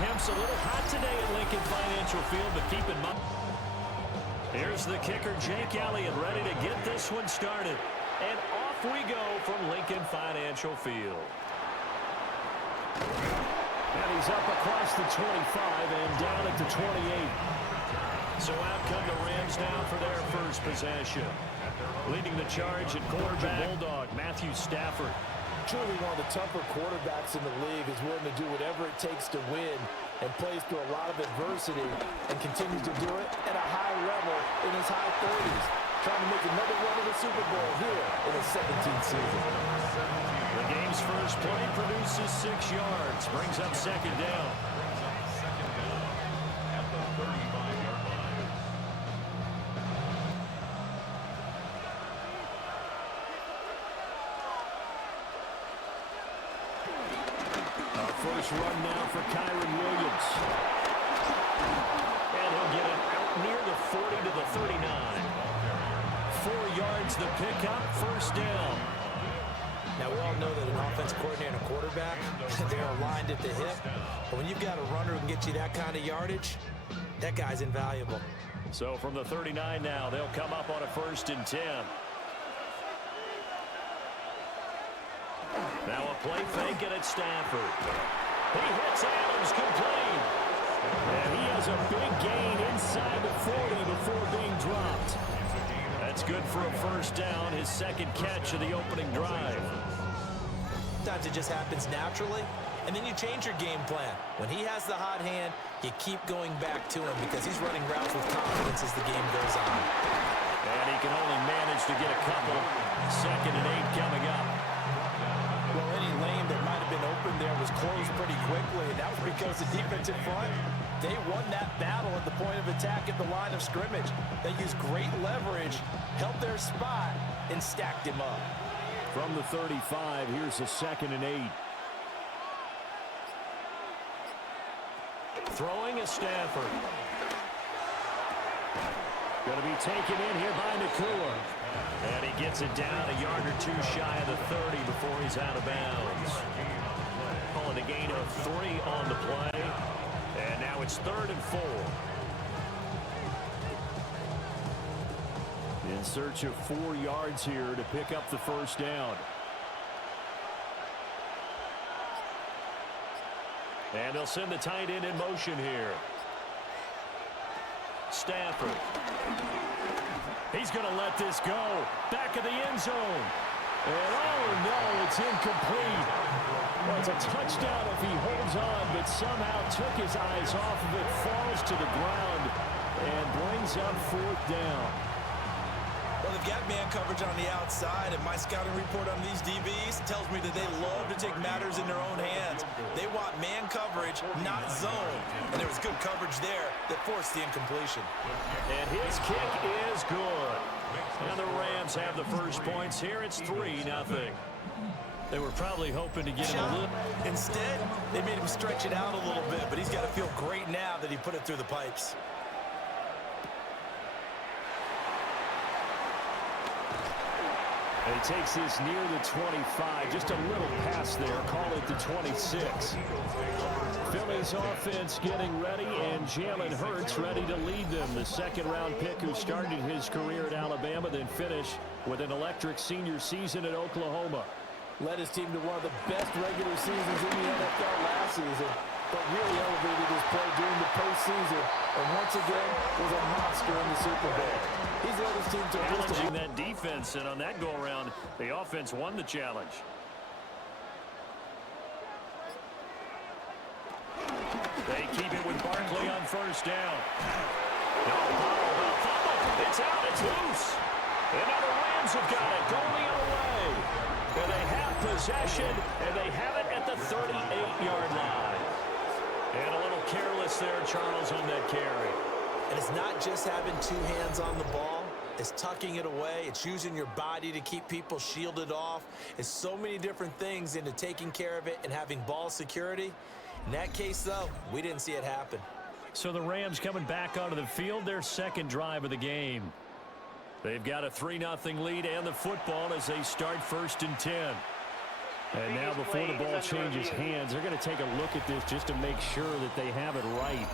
temps a little hot today at Lincoln Financial Field, but keep in mind. Here's the kicker, Jake Elliott, ready to get this one started. And off we go from Lincoln Financial Field. And he's up across the 25 and down at the 28. So out come the Rams now for their first possession. Leading the charge at quarterback, Bulldog, Matthew Stafford. Truly one of the tougher quarterbacks in the league, is willing to do whatever it takes to win and plays through a lot of adversity and continues to do it at a high level in his high 30s. Trying to make another run of the Super Bowl here in his 17th season. The game's first play produces 6 yards, brings up second down. First run now for Kyron Williams. And he'll get it out near the 40 to the 39. 4 yards the pickup, first down. Now, we all know that an offense coordinator and a quarterback, they're aligned at the hip. But when you've got a runner who can get you that kind of yardage, that guy's invaluable. So from the 39 now, they'll come up on a 1st and 10. Now a play fake and it's Stafford. He hits Adams complete. And he has a big gain inside the 40 before being dropped. That's good for a first down, his second catch of the opening drive. Sometimes it just happens naturally, and then you change your game plan. When he has the hot hand, you keep going back to him because he's running routes with confidence as the game goes on. And he can only manage to get a couple. 2nd and 8 coming up. Well, any lane that might have been open there was closed pretty quickly, and that was because the defensive front, they won that battle at the point of attack at the line of scrimmage. They used great leverage, held their spot, and stacked him up. From the 35, here's a 2nd and 8. Throwing is Stafford. Going to be taken in here by Nakua. And he gets it down a yard or 2 shy of the 30 before he's out of bounds. Calling a gain of 3 on the play. And now it's 3rd and 4. In search of 4 yards here to pick up the first down. And they'll send the tight end in motion here. Stafford. He's going to let this go. Back of the end zone. And oh no, it's incomplete. Well, it's a touchdown if he holds on, but somehow took his eyes off of it, falls to the ground, and brings up 4th down. Well, they've got man coverage on the outside, and my scouting report on these DBs tells me that they love to take matters in their own hands. They want man coverage, not zone. And there was good coverage there that forced the incompletion. And his kick is good. And the Rams have the first points here. It's 3-0. They were probably hoping to get him a little. Instead, they made him stretch it out a little bit, but he's got to feel great now that he put it through the pipes. And he takes this near the 25. Just a little pass there. Call it the 26. Philly's offense getting ready, and Jalen Hurts ready to lead them. The 2nd-round pick who started his career at Alabama, then finished with an electric senior season at Oklahoma. Led his team to one of the best regular seasons in the NFL last season, but really elevated his play during the postseason, and once again was a monster in the Super Bowl. He's led his team to challenging that defense, and on that go-around, the offense won the challenge. They keep it with Barkley on first down. No, it's out, it's loose. And now the Rams have got it, going the other way. And they have possession, and they have it at the 38-yard line. And a little careless there, Charles, on that carry. And it's not just having 2 hands on the ball. It's tucking it away. It's using your body to keep people shielded off. It's so many different things into taking care of it and having ball security. In that case, though, we didn't see it happen. So the Rams coming back onto the field, their 2nd drive of the game. They've got a 3-0 lead and the football as they start 1st and 10. And now before the ball changes hands, they're going to take a look at this just to make sure that they have it right.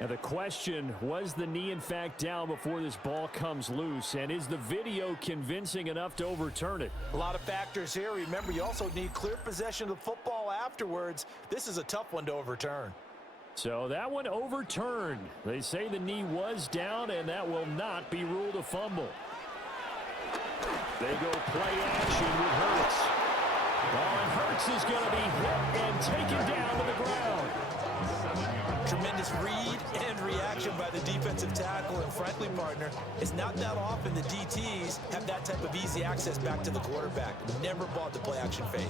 Now the question, was the knee in fact down before this ball comes loose? And is the video convincing enough to overturn it? A lot of factors here. Remember, you also need clear possession of the football afterwards. This is a tough one to overturn. So that one overturned. They say the knee was down, and that will not be ruled a fumble. They go play action with Hurts. Oh, and Hurts is going to be hit and taken down to the ground. Tremendous read and reaction by the defensive tackle, and frankly, partner, it's not that often the DTs have that type of easy access back to the quarterback. Never bought the play action fade.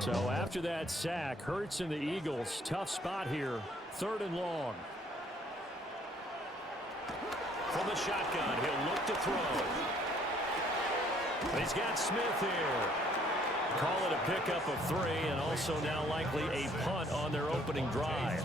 So after that sack, Hurts and the Eagles, tough spot here, 3rd and long. From the shotgun, he'll look to throw. He's got Smith here. Call it a pickup of 3, and also now likely a punt on their opening drive.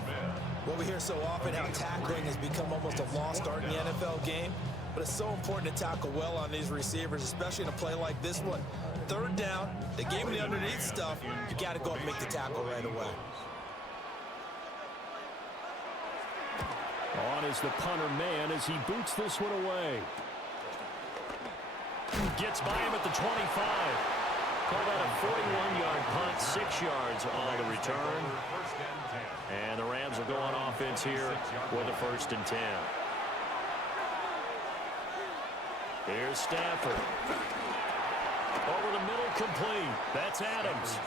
Well, we hear so often how tackling has become almost a lost art in the NFL game, but it's so important to tackle well on these receivers, especially in a play like this one. 3rd down, they gave him the underneath stuff. You got to go up and make the tackle right away. On is the punter man as he boots this one away. Gets by him at the 25. Call that a 41-yard punt, 6 yards on the return. And the Rams will go on offense here with a 1st and 10. Here's Stafford. Over the middle, complete. That's Adams.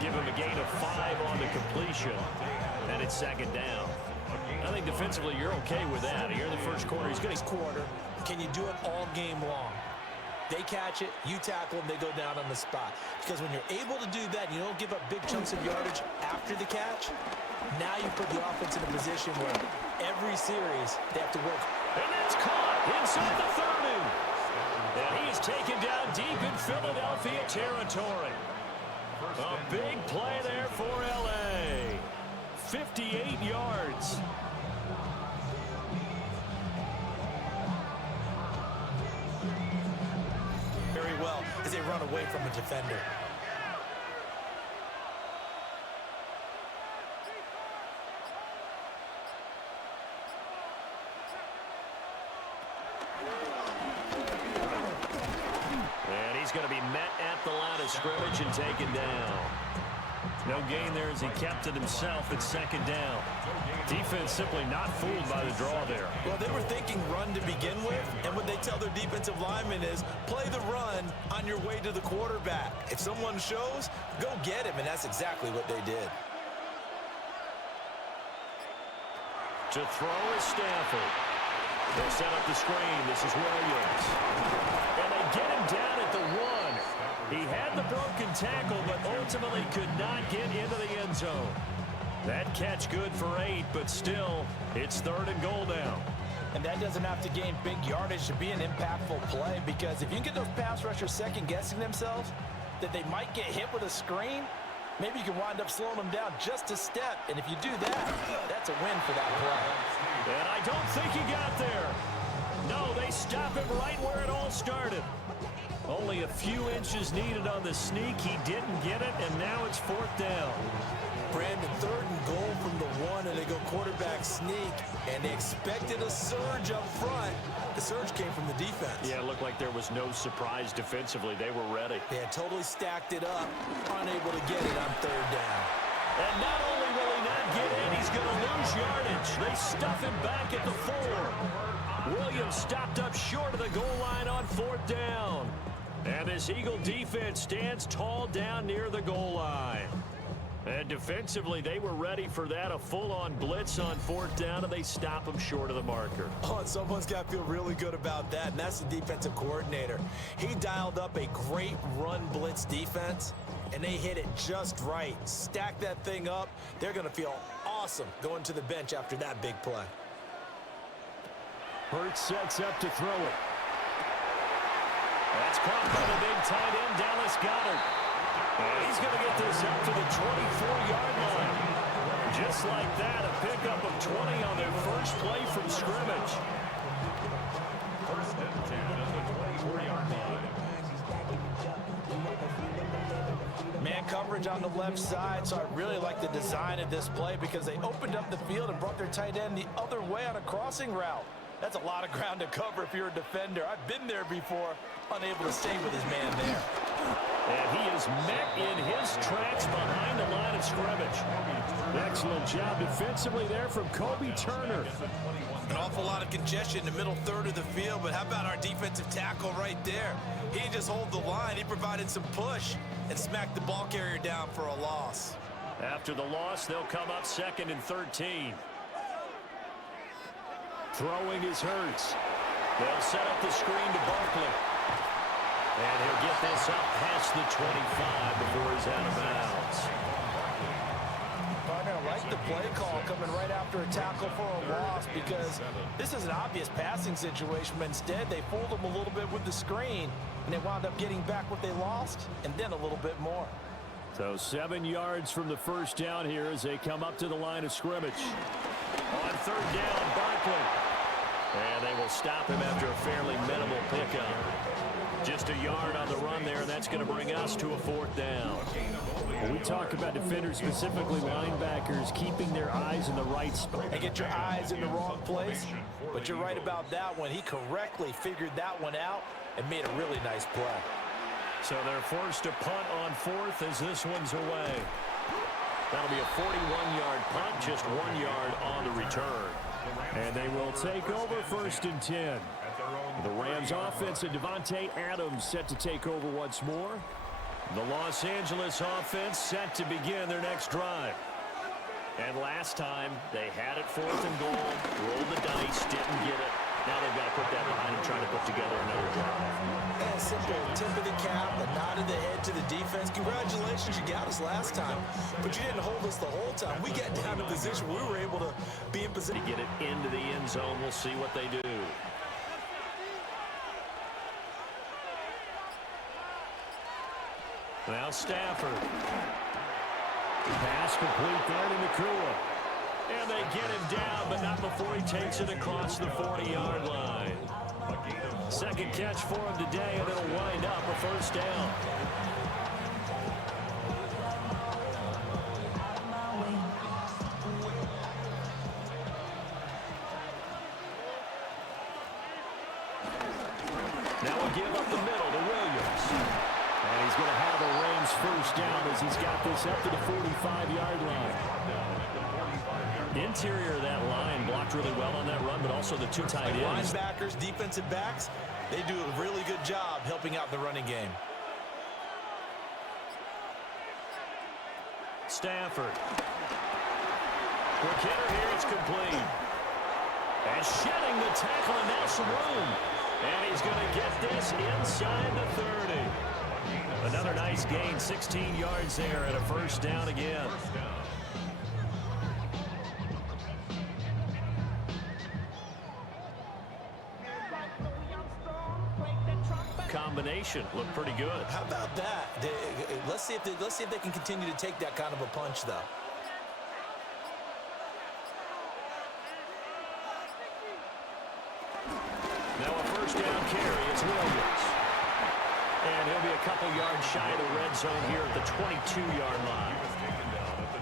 Give him a gain of 5 on the completion. And it's 2nd down. I think defensively you're okay with that. Here in the first quarter, he's going to quarter. Can you do it all game long? They catch it, you tackle them, they go down on the spot. Because when you're able to do that, you don't give up big chunks of yardage after the catch, now you put the offense in a position where every series they have to work. And that's caught inside the 30. And he is taken down deep in Philadelphia territory. A big play there for L.A. 58 yards. Very well as they run away from a defender. And he's going to be met at the line of scrimmage and taken down. No gain there as he kept it himself at 2nd down. Defense simply not fooled by the draw there. Well, they were thinking run to begin with, and what they tell their defensive linemen is play the run on your way to the quarterback. If someone shows, go get him, and that's exactly what they did. To throw is Stafford. They'll set up the screen. This is Williams. And they get him down at the 1. He had the broken tackle, but ultimately could not get into the end zone. That catch good for 8, but still, it's 3rd and goal now. And that doesn't have to gain big yardage to be an impactful play, because if you can get those pass rushers second-guessing themselves, that they might get hit with a screen, maybe you can wind up slowing them down just a step. And if you do that, that's a win for that play. And I don't think he got there. No, they stop him right where it all started. Only a few inches needed on the sneak. He didn't get it, and now it's 4th down. Brandon, 3rd and goal from the 1, and they go quarterback sneak, and they expected a surge up front. The surge came from the defense. Yeah, it looked like there was no surprise defensively. They were ready. They had totally stacked it up, unable to get it on 3rd down. And not only will he not get in, he's going to lose yardage. They stuff him back at the 4. Williams stopped up short of the goal line on 4th down. And this Eagle defense stands tall down near the goal line. And defensively, they were ready for that, a full-on blitz on 4th down, and they stop him short of the marker. Oh, and someone's got to feel really good about that, and that's the defensive coordinator. He dialed up a great run blitz defense, and they hit it just right. Stack that thing up. They're going to feel awesome going to the bench after that big play. Hurts sets up to throw it. That's caught by the big tight end, Dallas Goedert. And he's going to get this up to the 24-yard line. Just like that, a pickup of 20 on their first play from scrimmage. First and 10 at the 24-yard line. Man coverage on the left side, so I really like the design of this play because they opened up the field and brought their tight end the other way on a crossing route. That's a lot of ground to cover if you're a defender. I've been there before, unable to stay with his man there. And he is met in his tracks behind the line of scrimmage. Excellent job defensively there from Kobe Turner. An awful lot of congestion in the middle third of the field, but how about our defensive tackle right there? He didn't just hold the line, he provided some push and smacked the ball carrier down for a loss. After the loss, they'll come up 2nd and 13. Throwing is Hurts. They'll set up the screen to Barkley. And he'll get this up past the 25 before he's out of bounds. Partner, I like the play call coming right after a tackle for a loss because this is an obvious passing situation, but instead they fooled him a little bit with the screen, and they wound up getting back what they lost and then a little bit more. So 7 yards from the first down here as they come up to the line of scrimmage. On 3rd down, Barkley. And they will stop him after a fairly minimal pickup. Just a yard on the run there, and that's going to bring us to a 4th down. When we talk about defenders, specifically linebackers, keeping their eyes in the right spot. And get your eyes in the wrong place, but you're right about that one. He correctly figured that one out and made a really nice play. So they're forced to punt on 4th as this one's away. That'll be a 41-yard punt, just 1 yard on the return. And they will take over 1st and 10. The Rams offense and Devontae Adams set to take over once more. The Los Angeles offense set to begin their next drive. And last time, they had it 4th and goal, rolled the dice, didn't get it. Now they've got to put that behind and try to put together another drive. Yeah, simple tip of the cap, a nod of the head to the defense. Congratulations, you got us last time, but you didn't hold us the whole time. We got down to position where we were able to be in position. To get it into the end zone, we'll see what they do. Now Stafford. Pass complete there to Nakua. And they get him down, but not before he takes it across the 40-yard line. Second catch for him today, and it'll wind up a 1st down. Now we'll give up the middle to Williams. And he's going to have a Rams 1st down as he's got this up to the 45-yard line. Interior of that line blocked really well on that run, but also the 2 tight ends. Linebackers, defensive backs, they do a really good job helping out the running game. Stafford. Quick hitter here, it's complete. And shedding the tackle, and now some room. And he's going to get this inside the 30. Another nice gain, 16 yards there, and a 1st down again. Combination looked pretty good. How about that? Let's see if they can continue to take that kind of a punch, though. Now a 1st down carry. It's Williams. And he'll be a couple yards shy of the red zone here at the 22-yard line.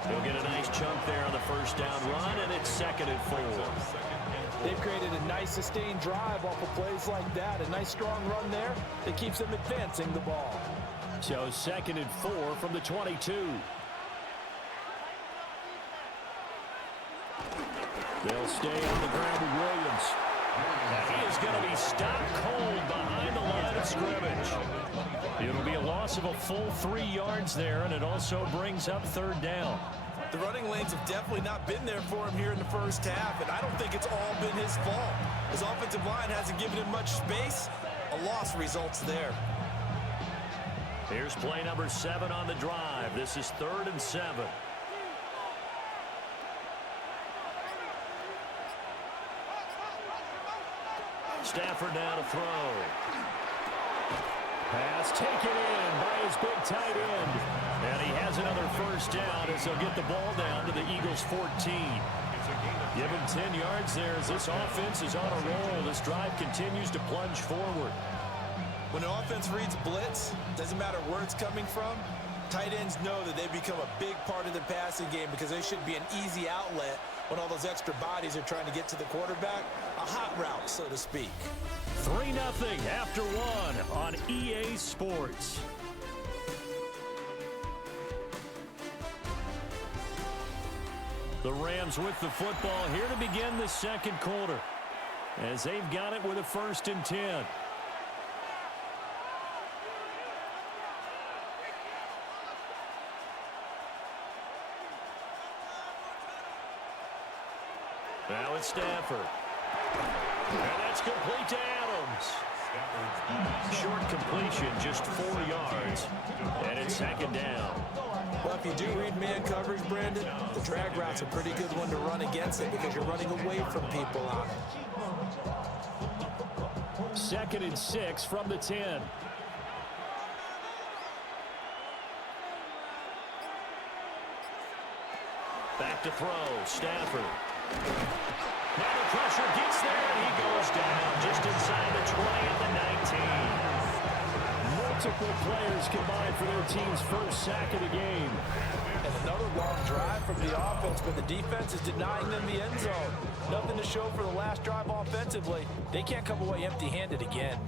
He'll get a nice chunk there on the 1st down run, and it's 2nd and 4. They've created a nice sustained drive off of plays like that. A nice strong run there that keeps them advancing the ball. So 2nd and 4 from the 22. They'll stay on the ground with Williams. Now he is going to be stopped cold behind the line of scrimmage. It'll be a loss of a full 3 yards there, and it also brings up 3rd down. The running lanes have definitely not been there for him here in the first half, and I don't think it's all been his fault. His offensive line hasn't given him much space. A loss results there. Here's play number 7 on the drive. This is 3rd and 7. Stafford now to throw. Pass taken in by his big tight end. And he has another first down as they'll get the ball down to the Eagles' 14. Give him 10 yards there as this offense is on a roll. This drive continues to plunge forward. When the offense reads blitz, doesn't matter where it's coming from, tight ends know that they become a big part of the passing game because they should be an easy outlet when all those extra bodies are trying to get to the quarterback. A hot route, so to speak. 3-0 after one on EA Sports. The Rams with the football here to begin the second quarter as they've got it with a 1st and 10. Now it's Stafford. And that's complete to Adams. Short completion, just 4 yards. And it's 2nd down. Well, if you do read man coverage, Brandon, the drag route's a pretty good one to run against it because you're running away from people on it. 2nd and 6 from the 10. Back to throw, Stafford. Now the pressure gets there, and he goes down just inside the 20 at the 19. Multiple players combined for their team's first sack of the game. And another long drive from the offense, but the defense is denying them the end zone. Nothing to show for the last drive offensively. They can't come away empty-handed again.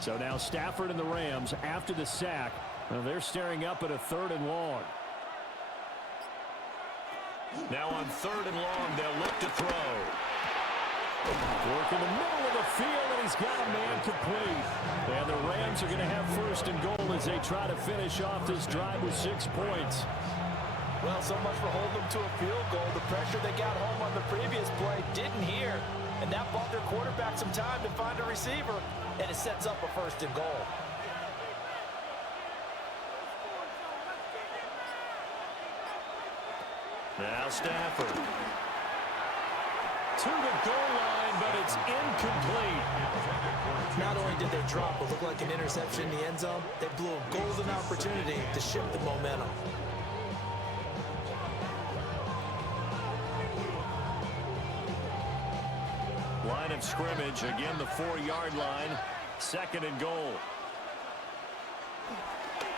So now Stafford and the Rams, after the sack, they're staring up at a 3rd and long. Now on 3rd and long, they'll look to throw. Work in the middle of the field, and he's got a man complete. And the Rams are going to have 1st and goal as they try to finish off this drive with 6 points. Well, so much for holding them to a field goal. The pressure they got home on the previous play didn't hear, and that bought their quarterback some time to find a receiver, and it sets up a 1st and goal. Now Stafford. To the goal line, but it's incomplete. Not only did they drop what looked like an interception in the end zone, they blew a golden opportunity to shift the momentum. Line of scrimmage, again the 4-yard line. 2nd and goal.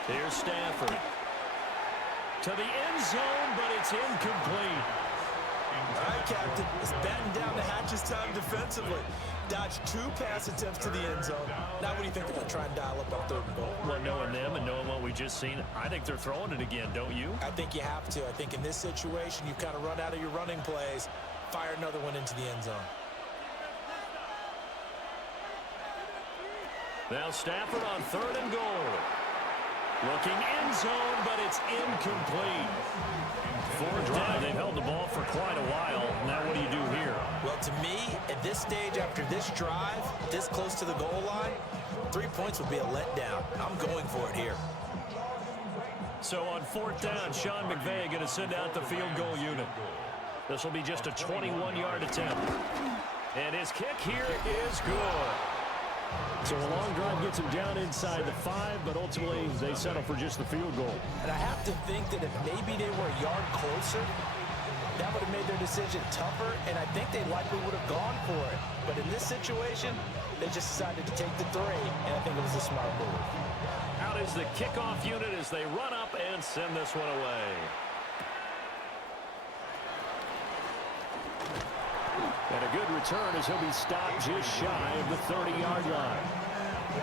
Here's Stafford. To the end zone, but it's incomplete. All right, Captain. It's batten down the hatches time defensively. Dodged 2 pass attempts to the end zone. Now what do you think they're going to try and dial up on 3rd and goal? Well, knowing them and knowing what we just seen, I think they're throwing it again, don't you? I think you have to. I think in this situation, you kind of run out of your running plays, fire another one into the end zone. Now Stafford on 3rd and goal. Looking end zone, but it's incomplete. 4th down. They've held the ball for quite a while. Now what do you do here? Well, to me, at this stage after this drive, this close to the goal line, 3 points would be a letdown. I'm going for it here. So on 4th down, Sean McVay going to send out the field goal unit. This will be just a 21-yard attempt. And his kick here is good. So a long drive gets him down inside the 5, but ultimately they settle for just the field goal. And I have to think that if maybe they were a yard closer, that would have made their decision tougher, and I think they likely would have gone for it. But in this situation, they just decided to take the 3, and I think it was a smart move. Out is the kickoff unit as they run up and send this one away. And a good return as he'll be stopped just shy of the 30-yard line.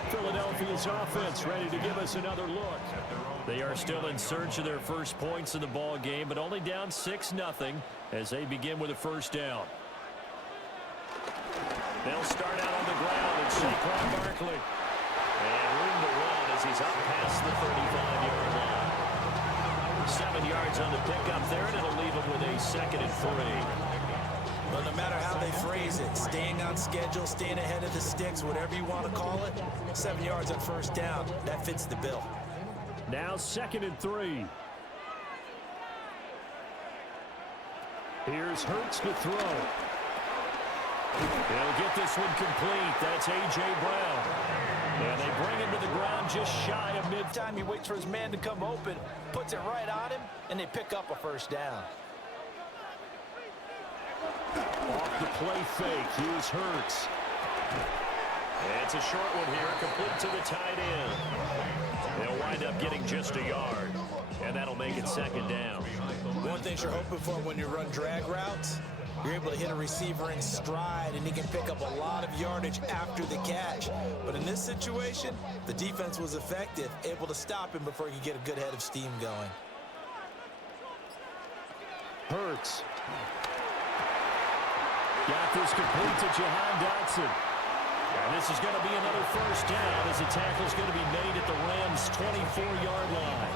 Philadelphia's offense ready to give us another look. They are still in search of their first points in the ball game, but only down 6-0 as they begin with a 1st down. They'll start out on the ground and Saquon Barkley. And room to run as he's up past the 35-yard line. 7 yards on the pickup there, and it'll leave them with a 2nd and 3. Well, no matter how they phrase it, staying on schedule, staying ahead of the sticks, whatever you want to call it, 7 yards on first down, that fits the bill. Now 2nd and 3. Here's Hurts to throw. He'll get this one complete. That's A.J. Brown. And they bring him to the ground just shy of Time he waits for his man to come open, puts it right on him, and they pick up a first down. Off the play fake. Here's Hurts. It's a short one here, complete to the tight end. They'll wind up getting just a yard, and that'll make it 2nd down. One thing you're hoping for when you run drag routes, you're able to hit a receiver in stride, and he can pick up a lot of yardage after the catch. But in this situation, the defense was effective, able to stop him before he could get a good head of steam going. Hurts. Got this complete to Jahan Dotson. And this is going to be another first down as the tackle's going to be made at the Rams' 24-yard line.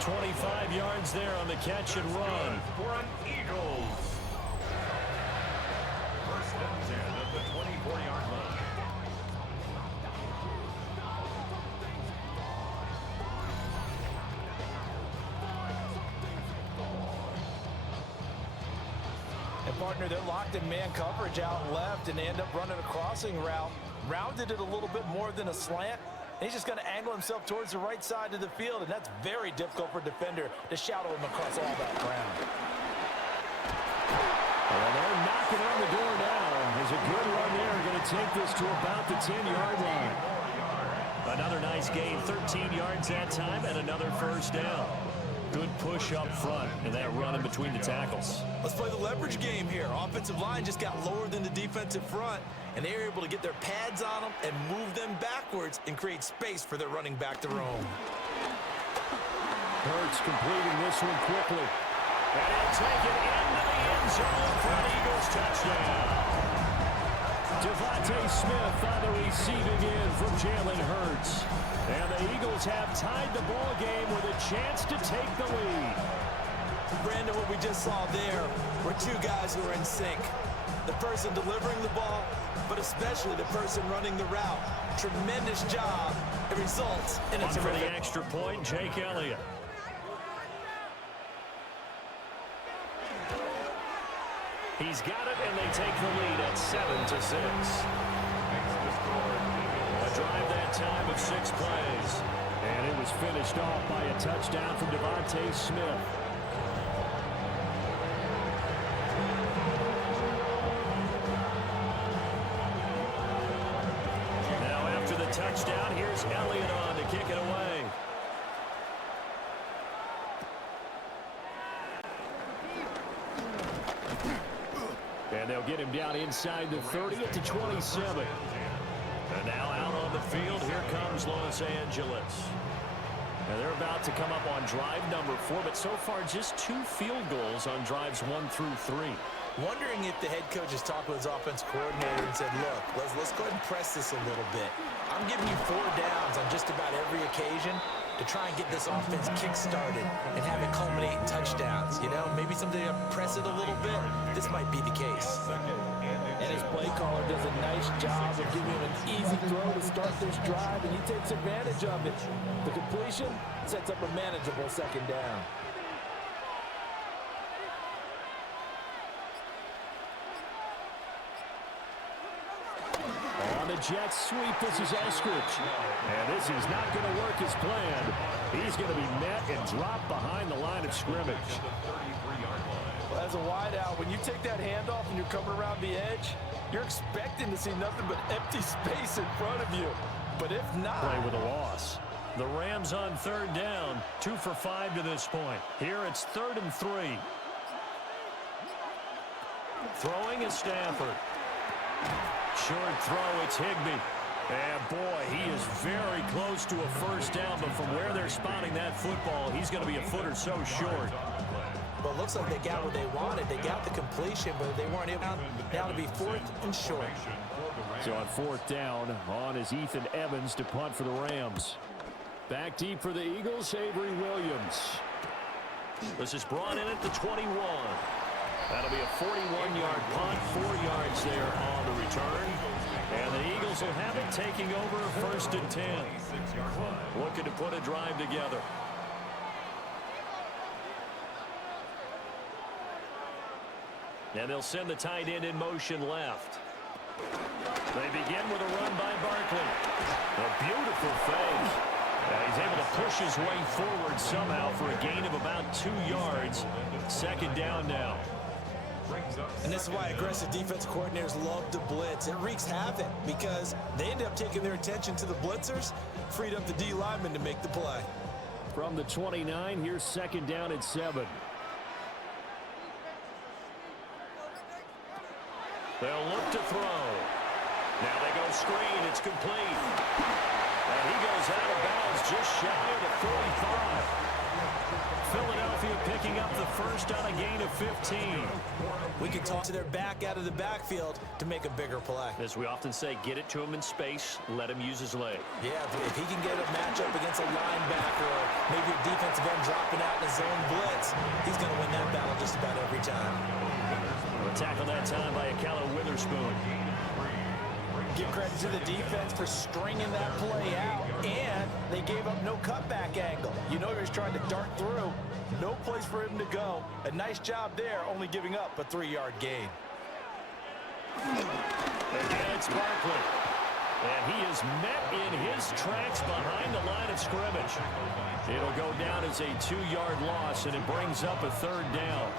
25 yards there on the catch and run. For an Eagles. First and 10 at the 24-yard line. And partner, they're locked in man coverage out left, and they end up running a crossing route. Rounded it a little bit more than a slant. And he's just going to angle himself towards the right side of the field, and that's very difficult for a defender to shadow him across all that ground. Well, they're knocking on the door now. There's a good run there. Going to take this to about the 10-yard line. Another nice gain, 13 yards that time, and another first down. Good push up front, and that run in between the tackles. Let's play the leverage game here. Offensive line just got lower than the defensive front, and they were able to get their pads on them and move them backwards and create space for their running back to roam. Hurts completing this one quickly. And he'll take it into the end zone for an Eagles touchdown. Devontae Smith on the receiving end from Jalen Hurts. And the Eagles have tied the ball game with a chance to take the lead. Brandon, what we just saw there were two guys who are in sync. The person delivering the ball, but especially the person running the route. Tremendous job. It results in a terrific. For the extra point, Jake Elliott. He's got it, and they take the lead at 7-6. A drive that time of 6 plays. And it was finished off by a touchdown from Devontae Smith. Now after the touchdown, here's Elliott on to kick it away. And they'll get him down inside the 30 at the 27. And now out on the field, here comes Los Angeles. And they're about to come up on drive number 4, but so far just 2 field goals on drives 1 through 3. Wondering if the head coach has talked with his offense coordinator and said, look, let's go ahead and press this a little bit. I'm giving you 4 downs on just about every occasion to try and get this offense kick-started and have it culminate in touchdowns. You know, maybe something to press it a little bit. This might be the case. And his play caller does a nice job of giving him an easy throw to start this drive, and he takes advantage of it. The completion sets up a manageable 2nd down. On the Jets sweep, this is Eskridge. And this is not going to work as planned. He's going to be met and dropped behind the line of scrimmage. Well, as a wideout, when you take that handoff and you're coming around the edge, you're expecting to see nothing but empty space in front of you. But if not... Play with a loss. The Rams on 3rd down, 2 for 5 to this point. Here it's 3rd and 3. Throwing is Stafford. Short throw, it's Higbee. And boy, he is very close to a first down, but from where they're spotting that football, he's going to be a foot or so short. Well, it looks like they got what they wanted. They got the completion, but they weren't able now to be 4th and short. So on 4th down, on is Ethan Evans to punt for the Rams. Back deep for the Eagles, Avery Williams. This is brought in at the 21. That'll be a 41-yard punt, 4 yards there on the return. And the Eagles will have it taking over 1st and 10. Looking to put a drive together. And they'll send the tight end in motion left. They begin with a run by Barkley. A beautiful fake. He's able to push his way forward somehow for a gain of about 2 yards. 2nd down now. And this is why aggressive defense coordinators love to blitz. It wreaks havoc because they end up taking their attention to the blitzers, freed up the D lineman to make the play. From the 29, here's 2nd down at 7. They'll look to throw. Now they go screen. It's complete. And he goes out of bounds just shy of the 45. Philadelphia picking up the first on a gain of 15. We can talk to their back out of the backfield to make a bigger play. As we often say, get it to him in space, let him use his leg. Yeah, if he can get a matchup against a linebacker or maybe a defensive end dropping out in a zone blitz, he's going to win that battle just about every time. A tackle that time by Akello Witherspoon. Give credit to the defense for stringing that play out, and they gave up no cutback angle. You know he was trying to dart through. No place for him to go. A nice job there, only giving up a 3-yard gain. Again, it's Barkley. And he is met in his tracks behind the line of scrimmage. It'll go down as a 2-yard loss, and it brings up a 3rd down.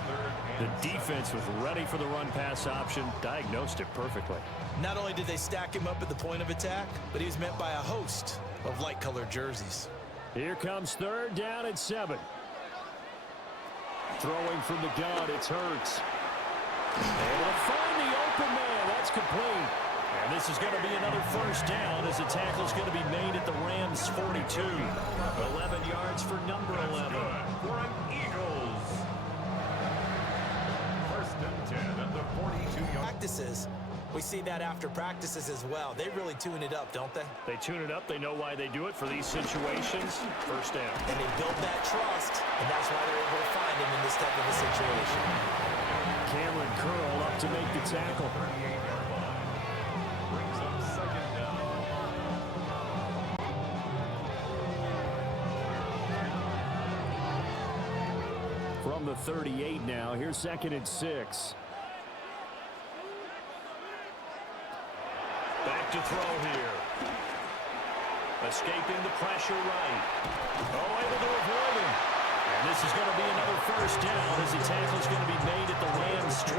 The defense was ready for the run-pass option, diagnosed it perfectly. Not only did they stack him up at the point of attack, but he was met by a host of light-colored jerseys. Here comes 3rd down at 7. Throwing from the gun, it's Hurts. Able to find the open man. That's complete. And this is going to be another 1st down as the tackle is going to be made at the Rams' 42. 11 yards for number 11. Eagles. 1st and 10 at the 42-yard. Practices. We see that after practices as well. They really tune it up, don't they? They tune it up. They know why they do it for these situations. 1st down. And they build that trust, and that's why they're able to find him in this type of a situation. Cameron Curl up to make the tackle. Brings up 2nd down. From the 38 now, here's 2nd and 6. Back to throw here. Escaping the pressure right. Oh, able to avoid him. And this is going to be another 1st down as the tackle is going to be made at the Rams' 28.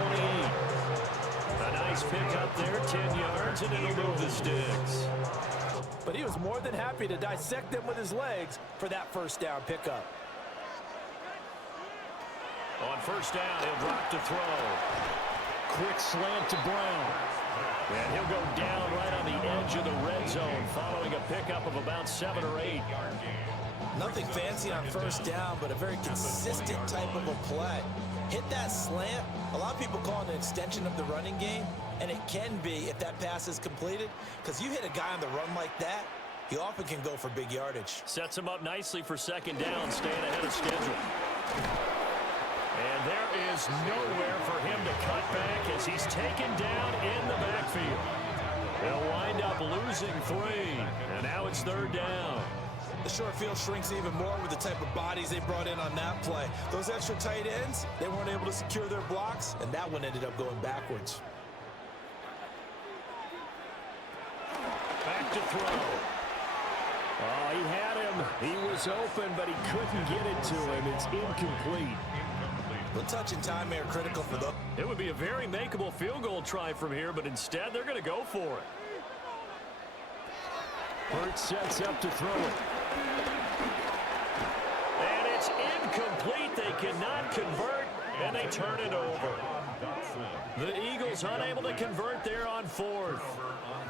A nice pick up there, 10 yards, and it'll move the sticks. But he was more than happy to dissect them with his legs for that 1st down pickup. On 1st down, he'll drop to throw. Quick slant to Brown. And he'll go down right on the edge of the red zone following a pickup of about 7 or 8. Nothing fancy on 1st down, but a very consistent type of a play. Hit that slant. A lot of people call it an extension of the running game, and it can be if that pass is completed, because you hit a guy on the run like that, he often can go for big yardage. Sets him up nicely for 2nd down, staying ahead of schedule. And there is nowhere for him to cut back as he's taken down in the backfield. They'll wind up losing 3, and now it's 3rd down. The short field shrinks even more with the type of bodies they brought in on that play. Those extra tight ends, they weren't able to secure their blocks, and that one ended up going backwards. Back to throw. Oh, he had him. He was open, but he couldn't get it to him. It's incomplete. The touch and time are critical for them. It would be a very makeable field goal try from here, but instead they're going to go for it. Hurts sets up to throw it. And it's incomplete. They cannot convert, and they turn it over. The Eagles unable to convert there on 4th.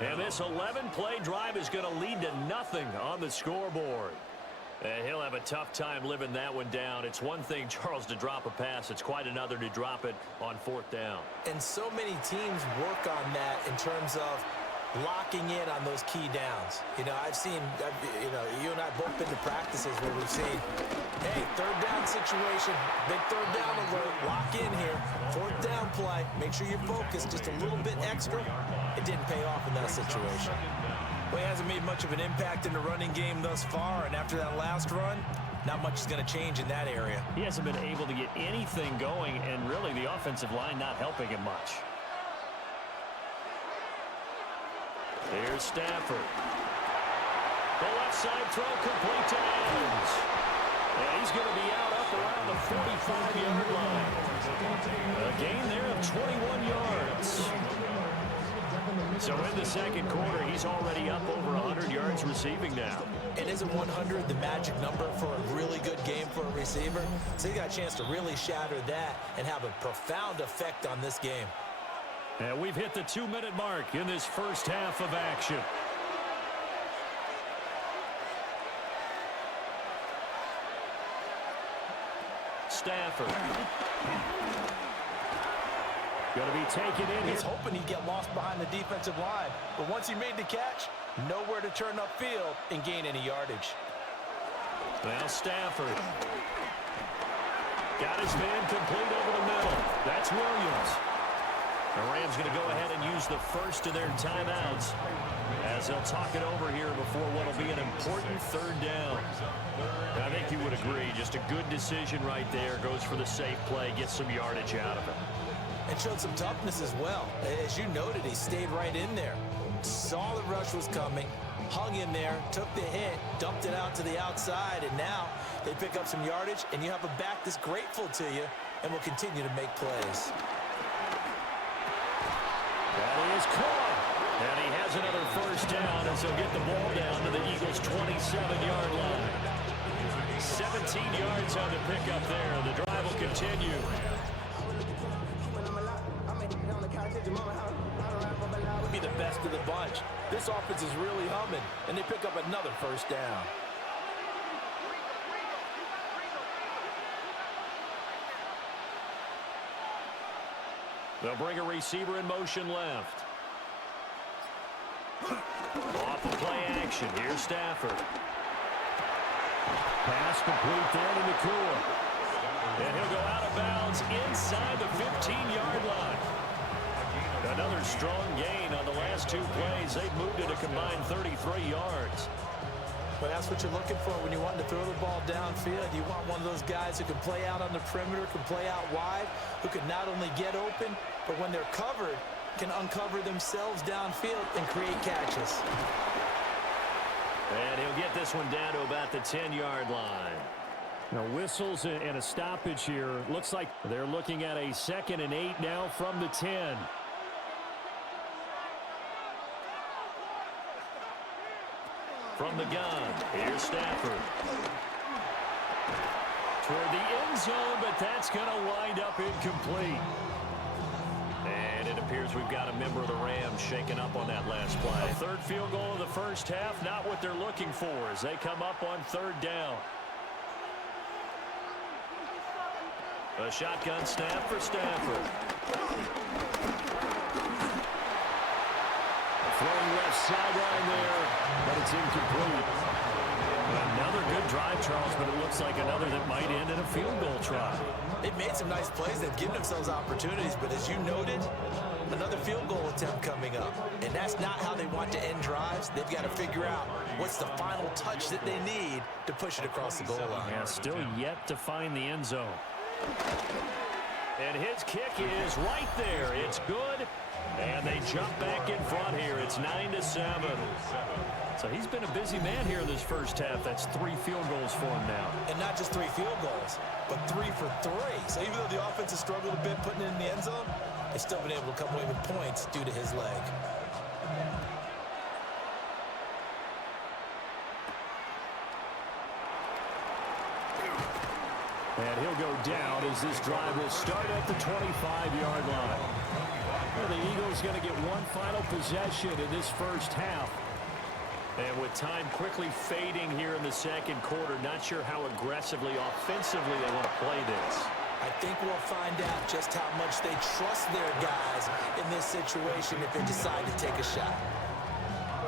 And this 11-play drive is going to lead to nothing on the scoreboard. And he'll have a tough time living that one down. It's one thing, Charles, to drop a pass. It's quite another to drop it on 4th down. And so many teams work on that in terms of locking in on those key downs. You know, you and I both been to practices where we've seen, hey, third down situation, big third down alert, lock in here, fourth down play, make sure you're focused just a little bit extra. It didn't pay off in that situation. Well, he hasn't made much of an impact in the running game thus far, and after that last run, not much is going to change in that area. He hasn't been able to get anything going, and really the offensive line not helping him much. Here's Stafford. The left side throw complete to Adams. And he's going to be out up around the 45-yard line. A gain there of 21 yards. So in the second quarter, he's already up over 100 yards receiving now. And isn't 100 the magic number for a really good game for a receiver? So he got a chance to really shatter that and have a profound effect on this game. And we've hit the 2-minute mark in this first half of action. Stafford. Going to be taken in. He's hoping he'd get lost behind the defensive line. But once he made the catch, nowhere to turn upfield and gain any yardage. Well, Stafford. Got his man complete over the middle. That's Williams. The Rams going to go ahead and use the first of their timeouts as they'll talk it over here before what will be an important third down. I think you would agree, just a good decision right there. Goes for the safe play, gets some yardage out of it. And showed some toughness as well. As you noted, he stayed right in there. Saw the rush was coming, hung in there, took the hit, dumped it out to the outside, and now they pick up some yardage, and you have a back that's grateful to you and will continue to make plays. That is caught. And he has another first down as he'll get the ball down to the Eagles' 27-yard line. 17 yards on the pickup there. The drive will continue. Be the best of the bunch. This offense is really humming, and they pick up another first down. They'll bring a receiver in motion left. Off the play action. Here's Stafford. Pass complete there to McCool. And he'll go out of bounds inside the 15-yard line. Another strong gain on the last two plays. They've moved it a combined 33 yards. But that's what you're looking for when you want to throw the ball downfield. You want one of those guys who can play out on the perimeter, can play out wide, who can not only get open, but when they're covered, can uncover themselves downfield and create catches. And he'll get this one down to about the 10-yard line. Now whistles and a stoppage here. Looks like they're looking at a 2nd and 8 now from the 10. From the gun, here's Stafford. Toward the end zone, but that's going to wind up incomplete. And it appears we've got a member of the Rams shaken up on that last play. A third field goal of the first half, not what they're looking for as they come up on third down. A shotgun snap for Stafford. Throwing left sideline there, but it's incomplete. Another good drive, Charles, but it looks like another that might end in a field goal try. They've made some nice plays. They've given themselves opportunities, but as you noted, another field goal attempt coming up. And that's not how they want to end drives. They've got to figure out what's the final touch that they need to push it across the goal line. Yeah, still yet to find the end zone. And his kick is right there. It's good. And they jump back in front here. It's 9-7. So he's been a busy man here in this first half. That's 3 field goals for him now. And not just 3 field goals, but 3 for 3. So even though the offense has struggled a bit putting it in the end zone, they've still been able to come away with points due to his leg. And he'll go down as this drive will start at the 25-yard line. Well, the Eagles going to get one final possession in this first half. And with time quickly fading here in the second quarter, not sure how aggressively, offensively they want to play this. I think we'll find out just how much they trust their guys in this situation if they decide to take a shot.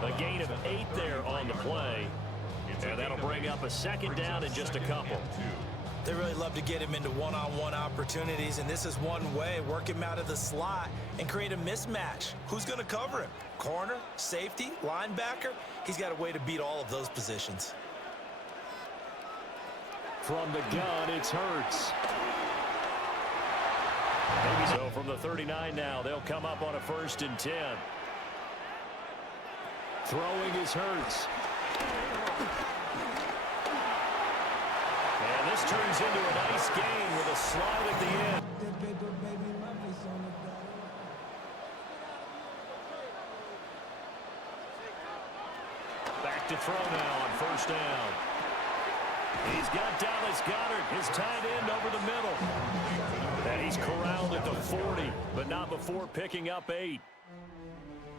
A gain of 8 there on the play. And that'll bring up a second down in just a couple. They really love to get him into one-on-one opportunities, and this is one way. Work him out of the slot and create a mismatch. Who's going to cover him? Corner, safety, linebacker? He's got a way to beat all of those positions. From the gun, it's Hurts. So from the 39 now, they'll come up on a 1st and 10. Throwing is Hurts. And this turns into a nice gain with a slide at the end. Back to throw now on 1st down. He's got Dallas Goedert, his tight end, over the middle. And he's corralled at the 40, but not before picking up 8.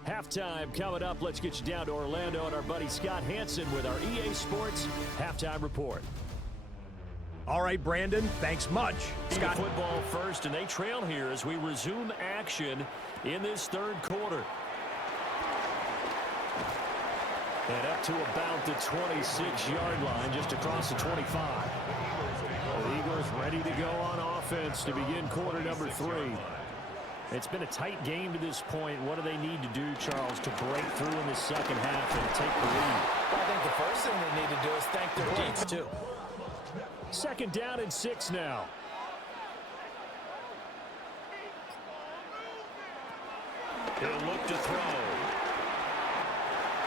Halftime coming up. Let's get you down to Orlando and our buddy Scott Hansen with our EA Sports Halftime Report. All right, Brandon, thanks much. Scott. Football first, and they trail here as we resume action in this 3rd quarter. And up to about the 26-yard line, just across the 25. The Eagles ready to go on offense to begin quarter number 3. It's been a tight game to this point. What do they need to do, Charles, to break through in the second half and take the lead? I think the first thing they need to do is thank their teams, too. 2nd down and 6 now. He'll look to throw.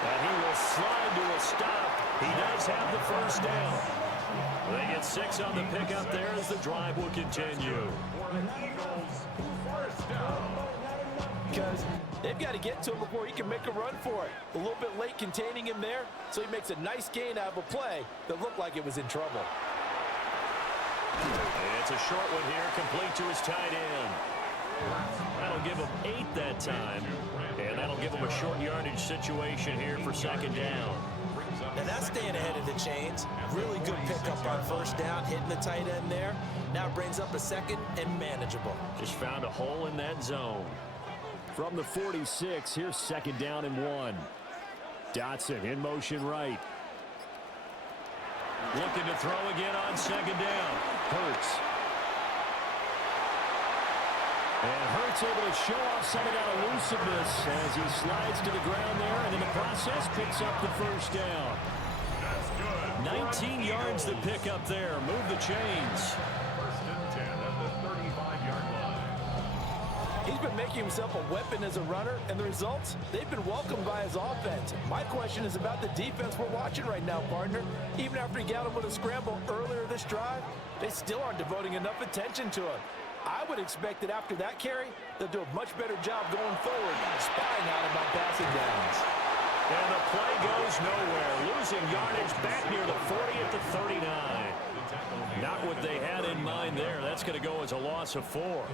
And he will slide to a stop. He does have the 1st down. They get 6 on the pickup there as the drive will continue. Because they've got to get to him before he can make a run for it. A little bit late containing him there, so he makes a nice gain out of a play that looked like it was in trouble. It's a short one here, complete to his tight end. That'll give him 8 that time, and that'll give him a short yardage situation here for 2nd down. Now that's staying ahead of the chains. Really good pickup on 1st down, hitting the tight end there. Now it brings up a 2nd and manageable. Just found a hole in that zone. From the 46, here's 2nd down and 1. Dotson in motion right. Looking to throw again on 2nd down. Hurts. And Hurts able to show off some of that elusiveness as he slides to the ground there, and in the process picks up the 1st down. 19 yards to pick up there. Move the chains. 1st and 10 at the 35-yard line. He's been making himself a weapon as a runner, and the results, they've been welcomed by his offense. My question is about the defense we're watching right now, partner. Even after he got him with a scramble earlier this drive, they still aren't devoting enough attention to him. I would expect that after that carry, they'll do a much better job going forward, spying on him on passing downs. And the play goes nowhere. Losing yardage back near the 40 at the 39. Not what they had in mind there. That's going to go as a loss of 4.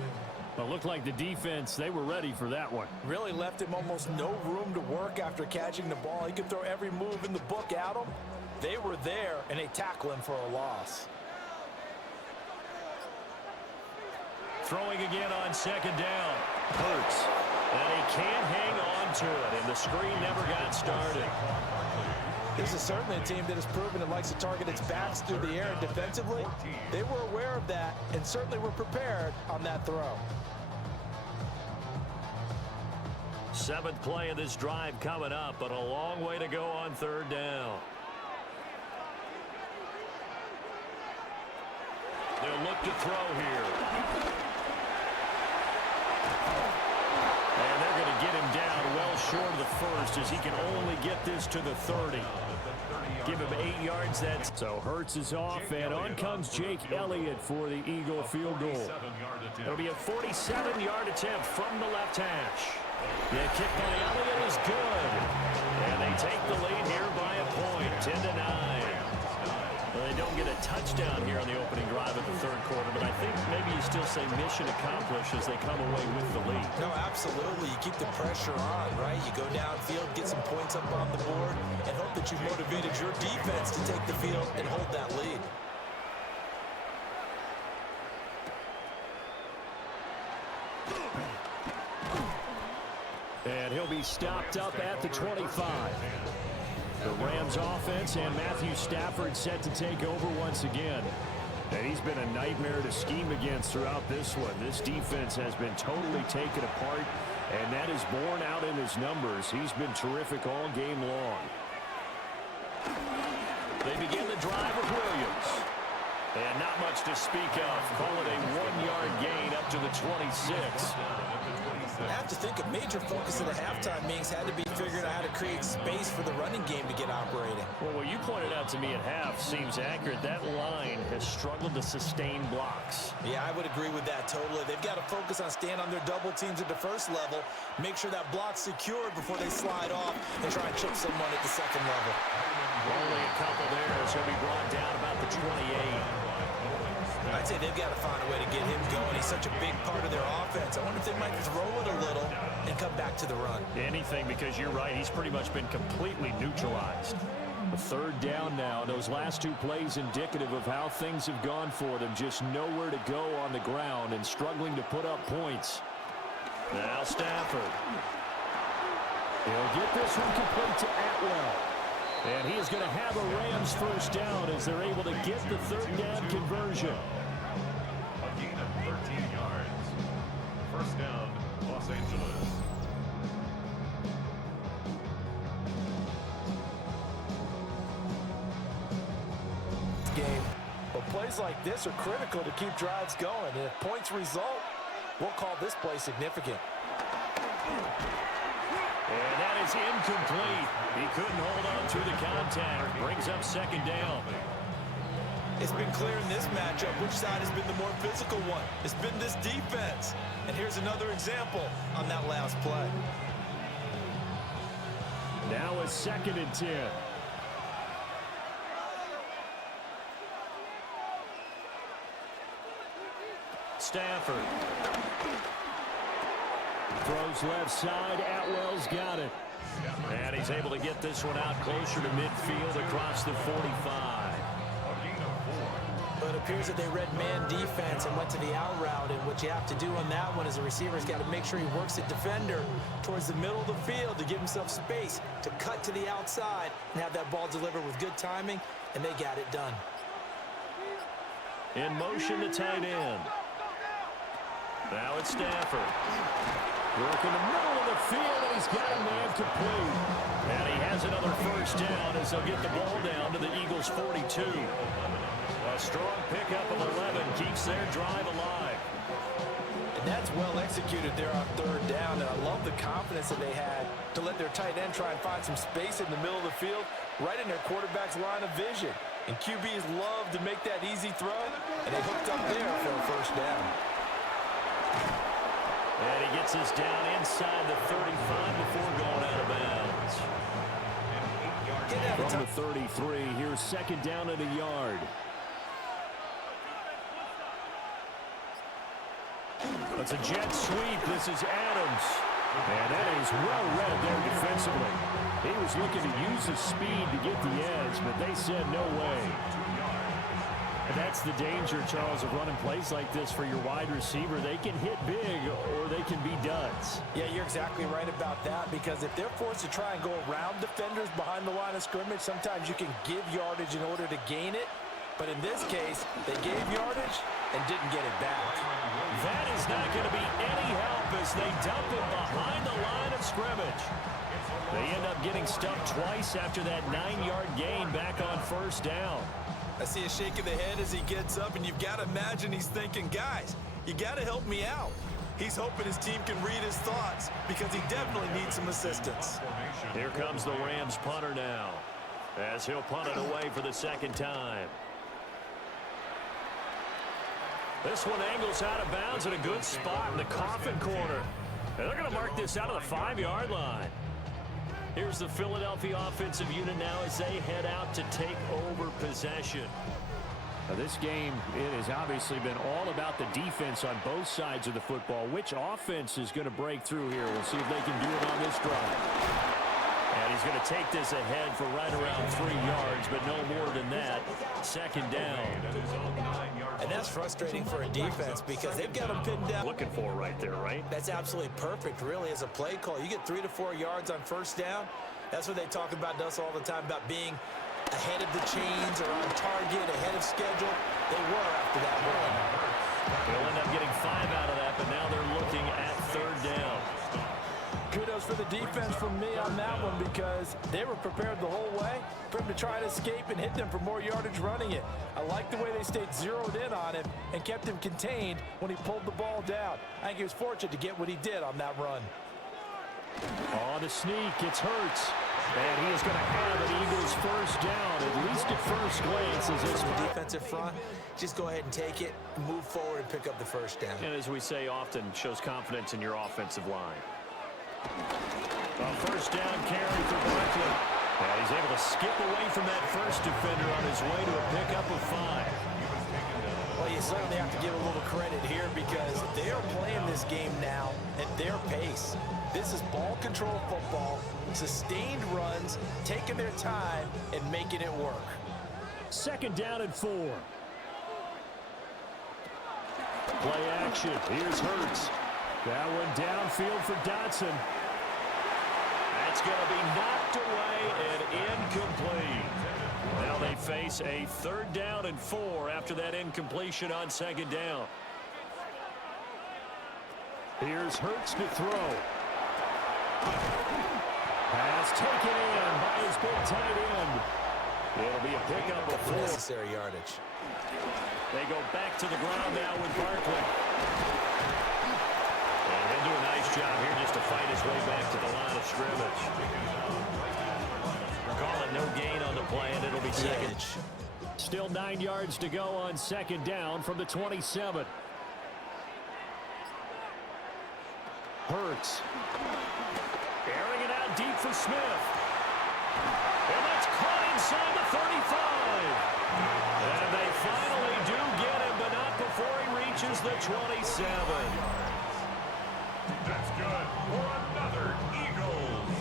But looked like the defense, they were ready for that one. Really left him almost no room to work after catching the ball. He could throw every move in the book at him. They were there, and they tackle him for a loss. Throwing again on 2nd down. Hurts. And he can't hang on to it, and the screen never got started. This is certainly a team that has proven it likes to target its backs through the air, and defensively, they were aware of that and certainly were prepared on that throw. 7th play of this drive coming up, but a long way to go on 3rd down. They'll look to throw here. And they're going to get him down well short of the 1st as he can only get this to the 30. Give him 8 yards. So Hurts is off, and on comes Jake Elliott for the Eagle field goal. It'll be a 47-yard attempt from the left hash. The kick by Elliott is good. And they take the lead here by a point, 10-9. Well, they don't get a touchdown here on the opening drive of the 3rd quarter, but I think maybe you still say mission accomplished as they come away with the lead. No, absolutely. You keep the pressure on, right? You go downfield, get some points up on the board, and hope that you've motivated your defense to take the field and hold that lead. And he'll be stopped up at the 25. The Rams offense and Matthew Stafford set to take over once again. And he's been a nightmare to scheme against throughout this one. This defense has been totally taken apart, and that is borne out in his numbers. He's been terrific all game long. They begin the drive with Williams. And not much to speak of. Call it a 1-yard gain up to the 26. I have to think a major focus of the halftime meetings had to be figuring out how to create space for the running game to get operating. Well, what you pointed out to me at half seems accurate. That line has struggled to sustain blocks. Yeah, I would agree with that totally. They've got to focus on staying on their double teams at the first level, make sure that block's secured before they slide off and try and chip someone at the second level. Only a couple there, so he'll be brought down about the 28. I'd say they've got to find a way to get him going. He's such a big part of their offense. I wonder if they might throw it a little and come back to the run. Anything, because you're right. He's pretty much been completely neutralized. A third down now. Those last two plays indicative of how things have gone for them. Just nowhere to go on the ground and struggling to put up points. Now Stafford. He'll get this one complete to Atwell. And he is going to have a Rams first down as they're able to get the third down conversion. A gain of 13 yards. First down, Los Angeles. Game. But plays like this are critical to keep drives going. And if points result, we'll call this play significant. And that is incomplete. He couldn't hold on through the contact. Brings up second down. It's been clear in this matchup which side has been the more physical one. It's been this defense. And here's another example on that last play. Now it's 2nd and 10. Stafford. Throws left side. Atwell's got it. And he's able to get this one out closer to midfield across the 45. But it appears that they read man defense and went to the out route. And what you have to do on that one is a receiver's got to make sure he works the defender towards the middle of the field to give himself space to cut to the outside and have that ball delivered with good timing, and they got it done. In motion to tight end. Now it's Stafford. Work in the middle of the field, and he's got a man complete. And he has another first down as they'll get the ball down to the Eagles' 42. A strong pickup of 11 keeps their drive alive. And that's well executed there on third down. And I love the confidence that they had to let their tight end try and find some space in the middle of the field, right in their quarterback's line of vision. And QBs love to make that easy throw, and they hooked up there for a first down. And he gets us down inside the 35 before going out of bounds. From the 33, here's second down at a yard. It's a jet sweep. This is Adams. And that is well read there defensively. He was looking to use his speed to get the edge, but they said no way. And that's the danger, Charles, of running plays like this for your wide receiver. They can hit big or they can be duds. Yeah, you're exactly right about that, because if they're forced to try and go around defenders behind the line of scrimmage, sometimes you can give yardage in order to gain it. But in this case, they gave yardage and didn't get it back. That is not going to be any help as they dump it behind the line of scrimmage. They end up getting stuffed twice after that 9-yard gain back on first down. I see a shake of the head as he gets up, and you've got to imagine he's thinking, guys, you got to help me out. He's hoping his team can read his thoughts because he definitely needs some assistance. Here comes the Rams punter now as he'll punt it away for the second time. This one angles out of bounds in a good spot in the coffin corner. And they're going to mark this out of the 5-yard line. Here's the Philadelphia offensive unit now as they head out to take over possession. Now this game, it has obviously been all about the defense on both sides of the football. Which offense is going to break through here? We'll see if they can do it on this drive. And he's going to take this ahead for right around 3 yards, but no more than that. Second down. And that's frustrating for a defense because they've got them pinned down. Looking for right there, right? That's absolutely perfect, really, as a play call. You get 3 to 4 yards on first down. That's what they talk about to us all the time, about being ahead of the chains or on target, ahead of schedule. They were after that run. They'll end up getting 5 out of that, but now they're looking at third down. Kudos for the defense from me on that one because they were prepared the whole way for him to try to escape and hit them for more yardage running it. I like the way they stayed zeroed in on him and kept him contained when he pulled the ball down. I think he was fortunate to get what he did on that run. On the sneak, it's Hurts. And he is going to have an Eagles first down, at least at first glance. As this defensive front, just go ahead and take it, move forward, and pick up the first down. And as we say often, shows confidence in your offensive line. A first down carry for Barkley. And he's able to skip away from that first defender on his way to a pickup of 5. Well, you certainly have to give a little credit here because they are playing this game now at their pace. This is ball control football, sustained runs, taking their time, and making it work. Second down and 4. Play action. Here's Hurts. That one downfield for Dotson. That's going to be knocked away and incomplete. Now they face a third down and 4 after that incompletion on second down. Here's Hurts to throw. Pass taken in by his big tight end. It'll be a pickup of 4. Necessary yardage. They go back to the ground now with Barkley. And he'll do a nice job here just to fight his way back to the line of scrimmage. Call it no gain on the play, and it'll be second. Still 9 yards to go on second down from the 27. Hurts. Airing it out deep for Smith. And that's caught inside the 35. And they finally do get him, but not before he reaches the 27. That's good for another Eagles.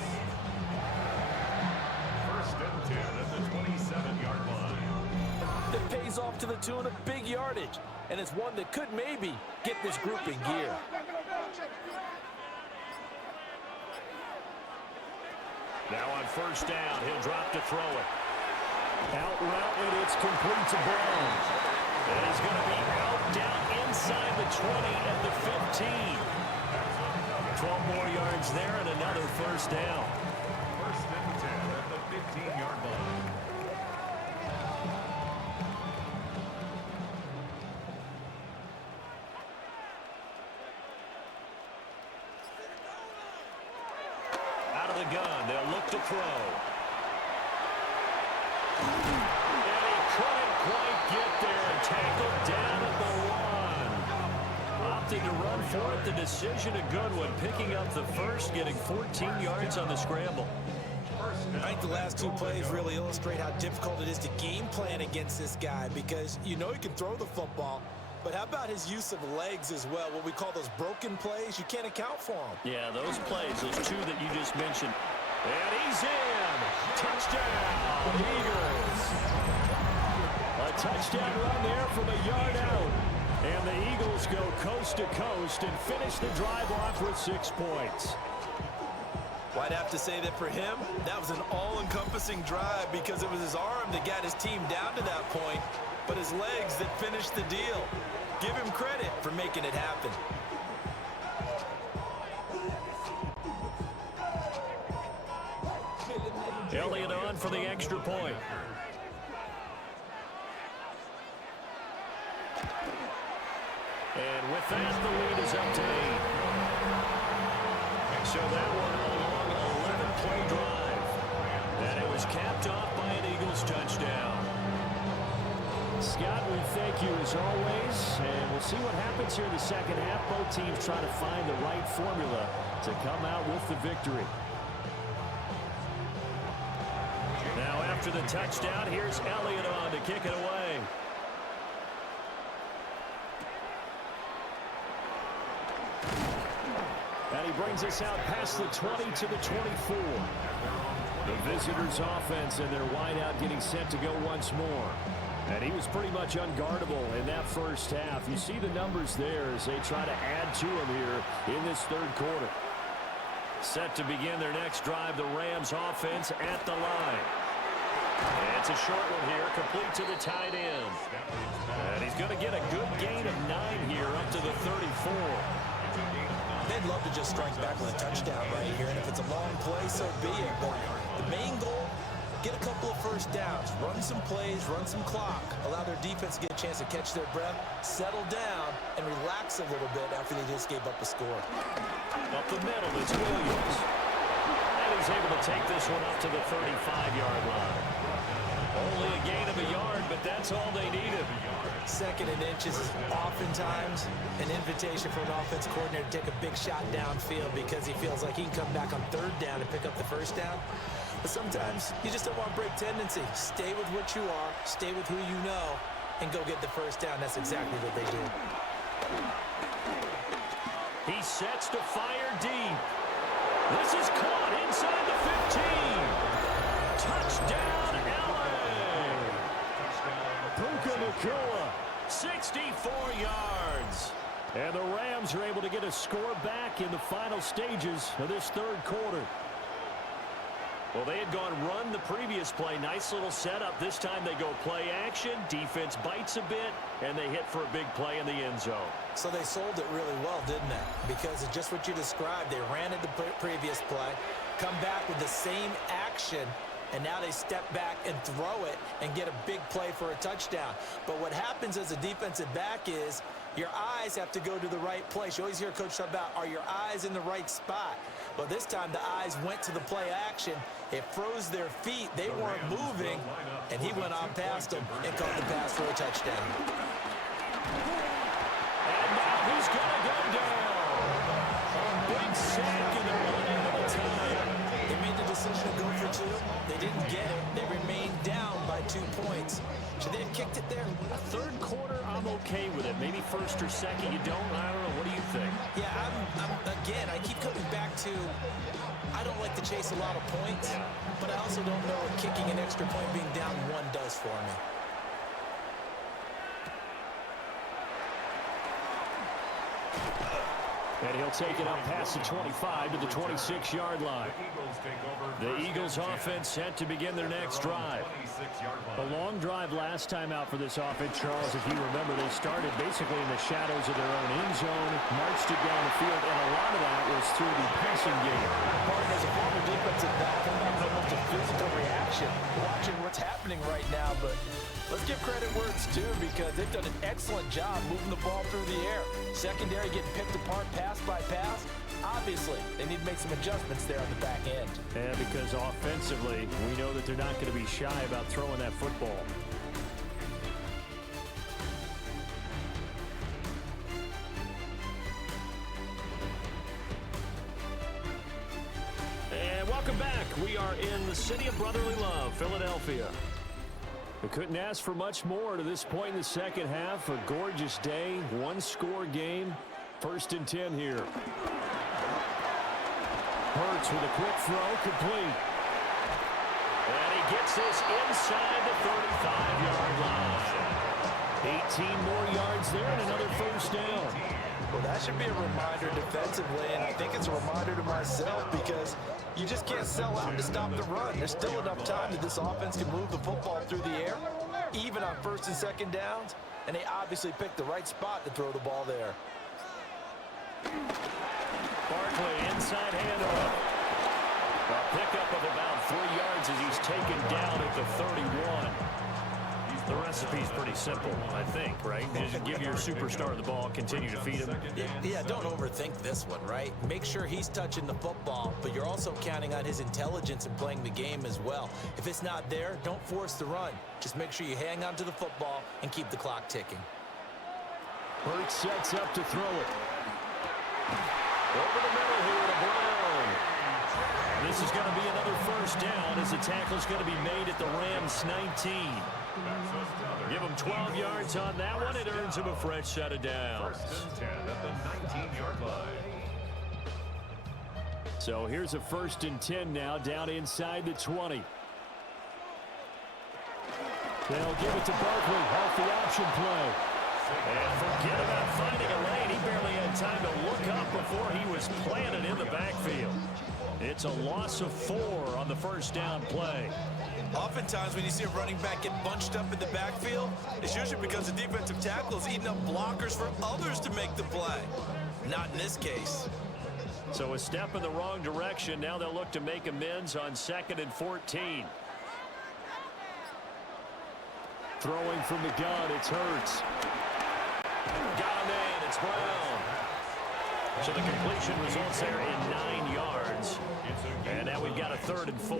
First and 10 at the 27-yard line. That pays off to the tune of big yardage, and it's one that could maybe get this group in gear. Now on first down, he'll drop to throw it. Out route, and it's complete to Brown. And he's going to be out down inside the 20 at the 15. 12 more yards there and another first down. First and 10 at the 15-yard line. Out of the gun, they'll look to throw. And he couldn't quite get there and tackled down at the 1. Opted to run for it. The decision a good one. Picking up the first, getting 14 yards on the scramble. I think the last 2 plays really illustrate how difficult it is to game plan against this guy because you know he can throw the football, but how about his use of legs as well? What we call those broken plays, you can't account for them. Yeah, those plays, those 2 that you just mentioned. And he's in. Touchdown, Eagles. A touchdown run there from a yard out. And the Eagles go coast to coast and finish the drive off with 6 points. Well, I'd have to say that for him, that was an all-encompassing drive because it was his arm that got his team down to that point, but his legs that finished the deal. Give him credit for making it happen. Elliott on for the extra point. And with that, the lead is up to 8. So that one a long 11-play drive. And it was capped off by an Eagles touchdown. Scott, we thank you as always, and we'll see what happens here in the second half. Both teams trying to find the right formula to come out with the victory. Now after the touchdown, here's Elliott on to kick it away. And he brings us out past the 20 to the 24. The visitors' offense and their wideout getting set to go once more. And he was pretty much unguardable in that first half. You see the numbers there as they try to add to him here in this third quarter. Set to begin their next drive, the Rams offense at the line. And it's a short one here, complete to the tight end. And he's going to get a good gain of 9 here up to the 34. They'd love to just strike back with a touchdown right here, and if it's a long play, so be it. But the main goal, get a couple of first downs, run some plays, run some clock, allow their defense to get a chance to catch their breath, settle down, and relax a little bit after they just gave up a score. Up the middle, it's Williams. And he's able to take this one up to the 35-yard line. Only a gain of a yard, but that's all they needed. Second and inches is oftentimes an invitation for an offense coordinator to take a big shot downfield because he feels like he can come back on third down and pick up the first down. But sometimes you just don't want to break tendency. Stay with what you are, stay with who you know, and go get the first down. That's exactly what they did. He sets to fire deep. This is caught inside the 15. Touchdown, LA. Puka Nacua, 64 yards. And the Rams are able to get a score back in the final stages of this third quarter. Well, they had gone run the previous play. Nice little setup. This time they go play action. Defense bites a bit, and they hit for a big play in the end zone. So they sold it really well, didn't they? Because of just what you described. They ran at the previous play, come back with the same action, and now they step back and throw it and get a big play for a touchdown. But what happens as a defensive back is your eyes have to go to the right place. You always hear Coach talk about, are your eyes in the right spot? But this time the eyes went to the play action. It froze their feet. They weren't moving, and he went on past them and caught the pass for a touchdown. And now he's going to go down. A big sack, and they're running out of time. They made the decision to go for 2. They didn't get it. They remained down by 2 points. Should they have kicked it there? Third quarter, I'm okay with it. Maybe first or second, you don't. I don't know. What do you think? Yeah, again, I keep coming back to I don't like to chase a lot of points, but I also don't know what kicking an extra point being down 1 does for me. And he'll take it up past the 25 to the 26-yard line. The Eagles offense set to begin their next drive. A long drive last time out for this offense, Charles. If you remember, they started basically in the shadows of their own end zone, marched it down the field, and a lot of that was through the passing game. Martin, as a former defensive back, I'm not so much a physical reaction watching what's happening right now, but let's give credit where it's due because they've done an excellent job moving the ball through the air. Secondary getting picked apart pass by pass. Obviously, they need to make some adjustments there on the back end. And because offensively, we know that they're not going to be shy about throwing that football. And welcome back. We are in the city of brotherly love, Philadelphia. We couldn't ask for much more to this point in the second half. A gorgeous day, 1-score game. 1st and 10 here. Hurts with a quick throw, complete. And he gets this inside the 35-yard line. 18 more yards there and another first down. Well, that should be a reminder defensively, and I think it's a reminder to myself because you just can't sell out to stop the run. There's still enough time that this offense can move the football through the air, even on 1st and 2nd downs, and they obviously picked the right spot to throw the ball there. Barkley, inside handoff. A pickup of about 3 yards as he's taken down at the 31. The recipe's pretty simple, I think, right? Just give your superstar the ball, continue to feed him. Yeah, don't overthink this one, right? Make sure he's touching the football, but you're also counting on his intelligence in playing the game as well. If it's not there, don't force the run. Just make sure you hang on to the football and keep the clock ticking. Hurts sets up to throw it. Over the middle here to Brown. This is going to be another first down as the tackle's going to be made at the Rams 19. Give him 12 yards on that one. It earns him a fresh set of downs. 1st and 10 at the 19-yard line. So here's a 1st and 10 now, down inside the 20. They'll give it to Barkley off the option play. And forget about finding a lane. He barely had time to look up before he was planted in the backfield. It's a loss of 4 on the 1st down play. Oftentimes when you see a running back get bunched up in the backfield, it's usually because the defensive tackle is eating up blockers for others to make the play. Not in this case. So a step in the wrong direction. Now they'll look to make amends on 2nd and 14. Throwing from the gun, it's Hurts. Got him in, it's Brown. So the completion results there in 9 yards. And now we've got a 3rd and 4.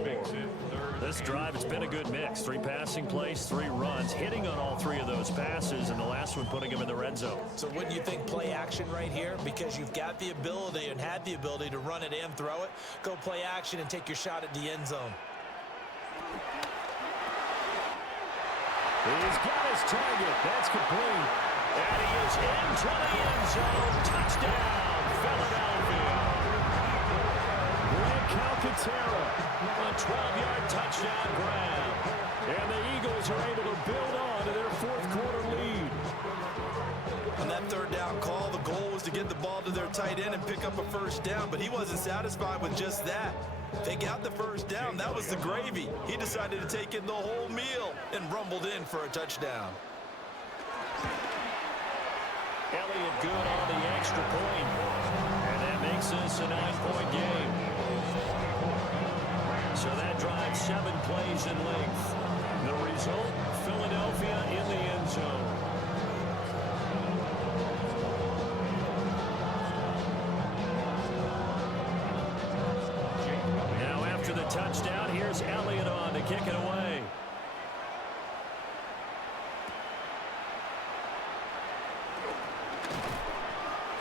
This drive, it's been a good mix. 3 passing plays, 3 runs, hitting on all 3 of those passes, and the last one putting him in the red zone. So wouldn't you think play action right here? Because you've got the ability and had the ability to run it and throw it. Go play action and take your shot at the end zone. He's got his target. That's complete. And he is into the end zone. Touchdown, Philadelphia. Greg Calcaterra, a 12-yard touchdown grab. And the Eagles are able to build on to their 4th quarter lead. On that 3rd down call, the goal was to get the ball to their tight end and pick up a 1st down, but he wasn't satisfied with just that. They got the 1st down. That was the gravy. He decided to take in the whole meal and rumbled in for a touchdown. Elliott good on the extra point. And that makes this a 9-point game. So that drives 7 plays in length. The result, Philadelphia in the end zone. Now after the touchdown, here's Elliott on to kick it away.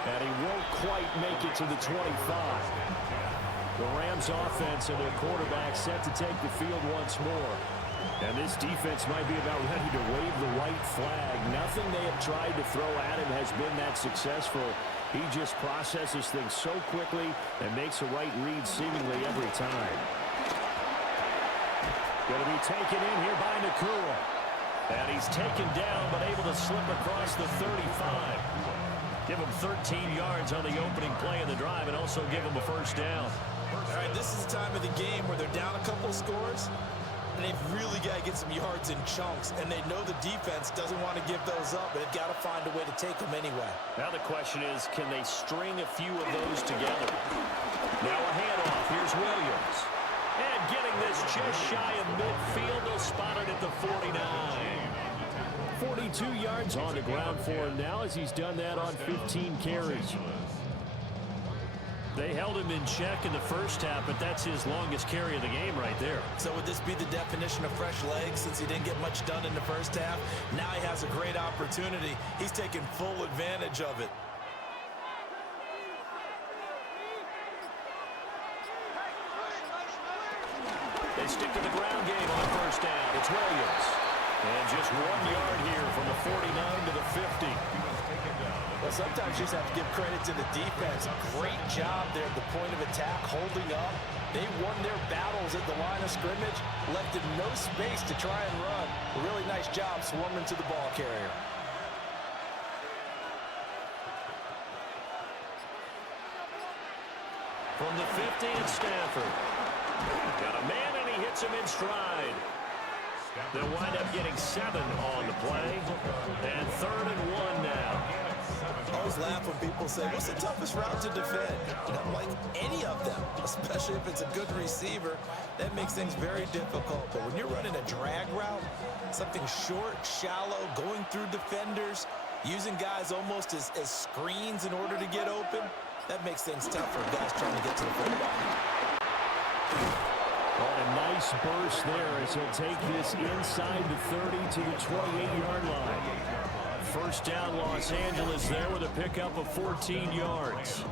And he won't quite make it to the 25. The Rams offense and their quarterback set to take the field once more. And this defense might be about ready to wave the white flag. Nothing they have tried to throw at him has been that successful. He just processes things so quickly and makes a right read seemingly every time. Going to be taken in here by Nakua. And he's taken down but able to slip across the 35. Give him 13 yards on the opening play of the drive and also give him a 1st down. All right, this is the time of the game where they're down a couple of scores, and they've really got to get some yards in chunks, and they know the defense doesn't want to give those up, but they've got to find a way to take them anyway. Now the question is, can they string a few of those together? Now a handoff. Here's Williams. And getting this just shy of midfield. They'll spot it at the 49. 42 yards on the ground for him now as he's done that on 15 carries. They held him in check in the 1st half, but that's his longest carry of the game right there. So would this be the definition of fresh legs since he didn't get much done in the 1st half? Now he has a great opportunity. He's taking full advantage of it. They stick to the ground game on 1st down. It's Williams. And just 1 yard here from the 49 to the 50. Well, sometimes you just have to give credit to the defense. Great job there at the point of attack, holding up. They won their battles at the line of scrimmage, left in no space to try and run. A really nice job swarming to the ball carrier. From the 50, it's Stafford. Got a man, and he hits him in stride. They'll wind up getting 7 on the play. And 3rd and 1 now. I always laugh when people say, what's the toughest route to defend? And I'm like, any of them, especially if it's a good receiver. That makes things very difficult. But when you're running a drag route, something short, shallow, going through defenders, using guys almost as screens in order to get open, that makes things tough for guys trying to get to the football. Oh, a nice burst there as he'll take this inside the 30 to the 28-yard line. 1st down, Los Angeles there with a pickup of 14 yards.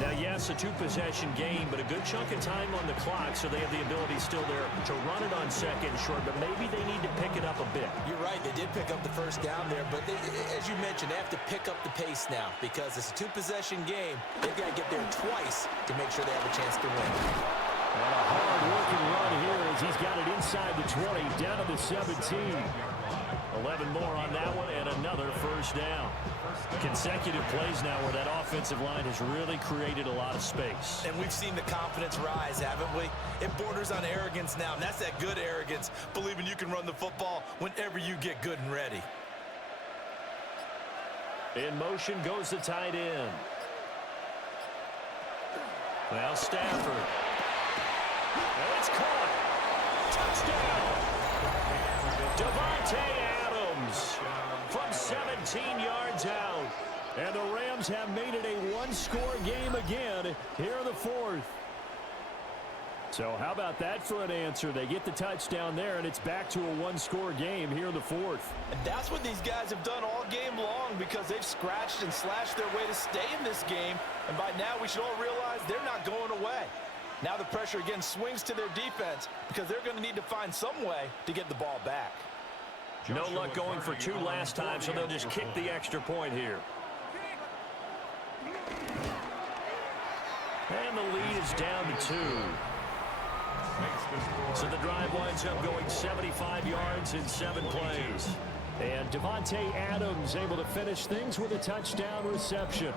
Now yes, a two-possession game, but a good chunk of time on the clock, so they have the ability still there to run it on second and short, but maybe they need to pick it up a bit. You're right, they did pick up the first down there, but as you mentioned, they have to pick up the pace now because it's a two-possession game. They've got to get there twice to make sure they have a chance to win. And a hard-working run here as he's got it inside the 20, down to the 17. 11 more on that one, and another first down. Consecutive plays now where that offensive line has really created a lot of space. And we've seen the confidence rise, haven't we? It borders on arrogance now, and that's that good arrogance, believing you can run the football whenever you get good and ready. In motion goes the tight end. Now Stafford. And it's caught. Touchdown. Davante Adams from 17 yards out. And the Rams have made it a one-score game again here in the fourth. So how about that for an answer? They get the touchdown there, and it's back to a one-score game here in the fourth. And that's what these guys have done all game long because they've scratched and slashed their way to stay in this game. And by now, we should all realize they're not going away. Now the pressure again swings to their defense because they're going to need to find some way to get the ball back. No luck going for two last time, so they'll just kick the extra point here. And the lead is down to 2. So the drive winds up going 75 yards in 7 plays. And Davante Adams able to finish things with a touchdown reception.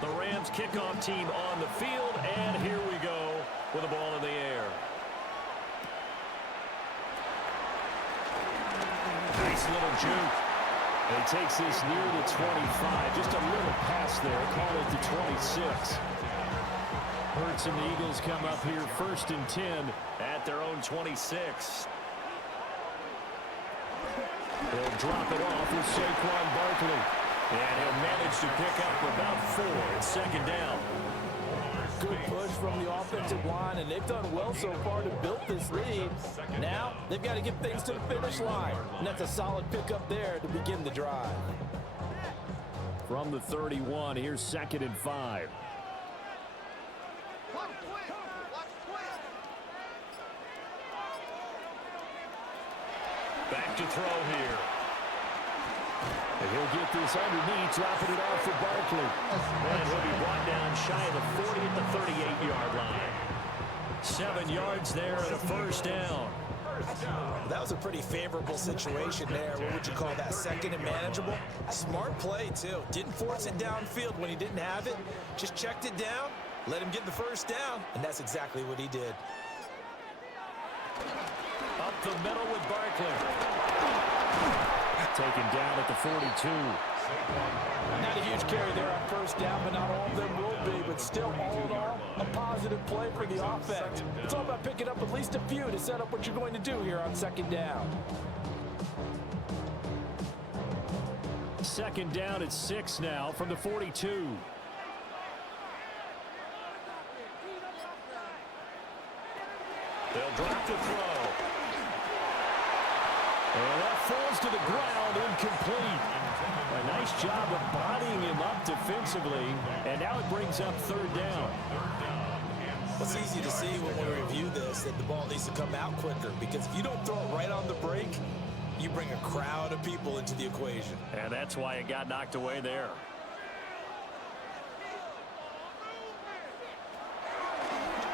The Rams kickoff team on the field, and here we go with the ball in the air. Nice little juke. And he takes this near the 25. Just a little pass there. Call it the 26. Hurts and the Eagles come up here 1st and 10 at their own 26. They'll drop it off with Saquon Barkley. And he'll manage to pick up about 4 at 2nd down. Good push from the offensive line, and they've done well so far to build this lead. Now they've got to get things to the finish line, and that's a solid pickup there to begin the drive. From the 31, here's 2nd and 5. Back to throw here. And he'll get this underneath, dropping it off for Barkley. And he'll be brought down shy of the 40 at the 38-yard line. 7 yards there and a first down. That was a pretty favorable situation there. What would you call that? 2nd and manageable? Smart play, too. Didn't force it downfield when he didn't have it. Just checked it down, let him get the first down, and that's exactly what he did. Up the middle with Barkley. Taken down at the 42. Not a huge carry there on first down, but not all of them will be. But still, all in all, a positive play for the offense. It's all about picking up at least a few to set up what you're going to do here on 2nd down. 2nd down at 6 now from the 42. They'll drop the throw. And that falls to the ground, incomplete. A nice job of bodying him up defensively, and now it brings up 3rd down. It's easy to see when we review this that the ball needs to come out quicker, because if you don't throw it right on the break, you bring a crowd of people into the equation. And that's why it got knocked away there.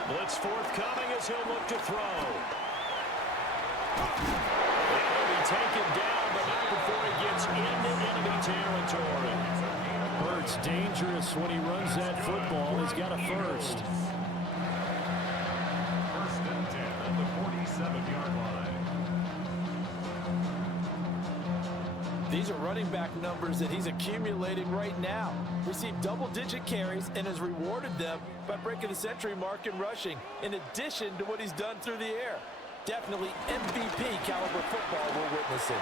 Blitz forthcoming as he'll look to throw. Taken down, but not before he gets into enemy territory. Hurts dangerous when he runs that football. He's got a first. 1st and 10 at the 47-yard line. These are running back numbers that he's accumulating right now. Received double-digit carries and has rewarded them by breaking the century mark in rushing, in addition to what he's done through the air. Definitely MVP caliber football we're witnessing.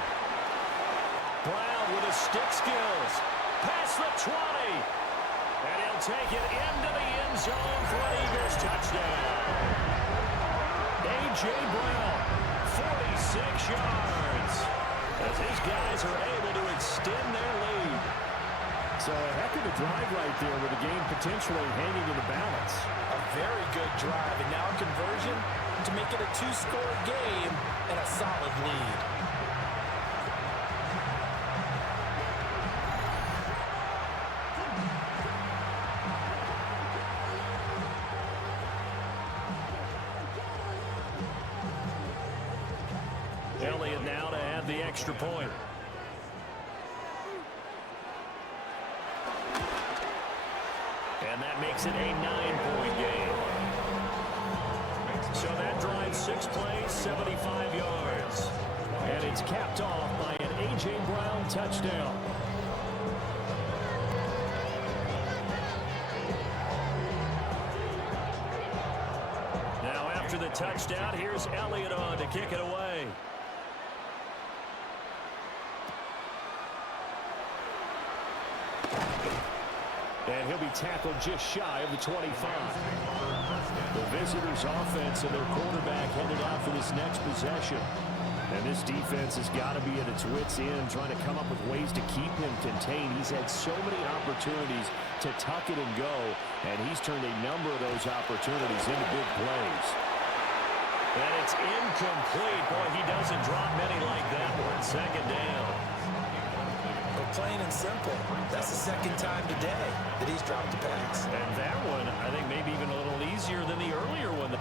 Brown with his stick skills. Past the 20. And he'll take it into the end zone for an Eagles touchdown. A.J. Brown, 46 yards. these guys are able to extend their lead. So a heck of a drive right there with the game potentially hanging in the balance. A very good drive, and now a conversion to make it a two-score game and a solid lead. Elliott now to add the extra point. And that makes it a 9-point game. So that drives 6 plays, 75 yards. And it's capped off by an A.J. Brown touchdown. Now after the touchdown, here's Elliott on to kick it away. And he'll be tackled just shy of the 25. The visitors' offense and their quarterback headed out for this next possession. And this defense has got to be at its wits' end, trying to come up with ways to keep him contained. He's had so many opportunities to tuck it and go, and he's turned a number of those opportunities into big plays. And it's incomplete. Boy, he doesn't drop many like that one. Second down. Plain and simple. That's the second time today that he's dropped a pass. And that one, I think, maybe even a little easier than the earlier one.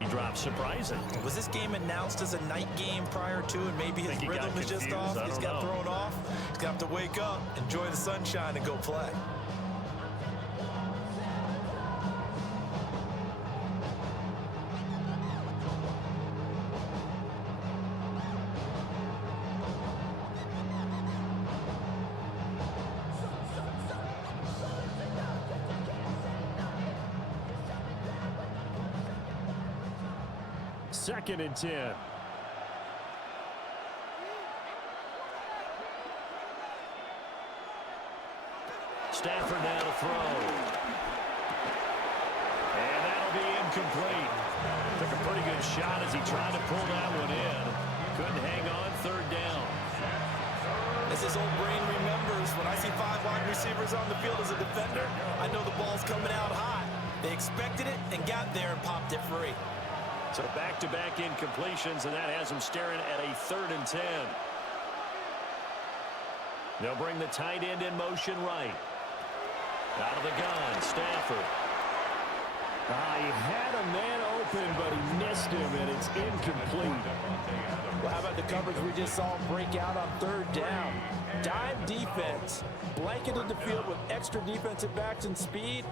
He drops surprising. Was this game announced as a night game prior to, and maybe his rhythm is just off? He's got thrown off. He's got to wake up, enjoy the sunshine, and go play. Second and 10. Stafford now to throw. And that'll be incomplete. Took a pretty good shot as he tried to pull that one in. Couldn't hang on, third down. As his old brain remembers, when I see 5 wide receivers on the field as a defender, I know the ball's coming out hot. They expected it and got there and popped it free. So back-to-back incompletions, and that has them staring at a 3rd and 10. They'll bring the tight end in motion right. Out of the gun, Stafford. He had a man open, but he missed him, and it's incomplete. Well, how about the coverage we just saw break out on 3rd down? Dime defense, blanketed the field with extra defensive backs and speed,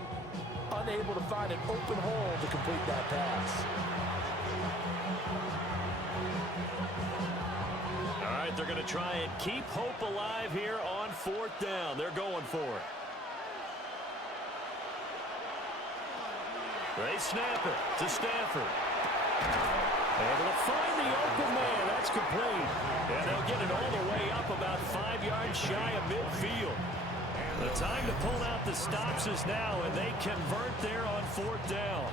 unable to find an open hole to complete that pass. All right, they're going to try and keep hope alive here on 4th down. They're going for it. They snap it to Stafford. Able to find the open man. That's complete. And they'll get it all the way up about 5 yards shy of midfield. The time to pull out the stops is now, and they convert there on 4th down.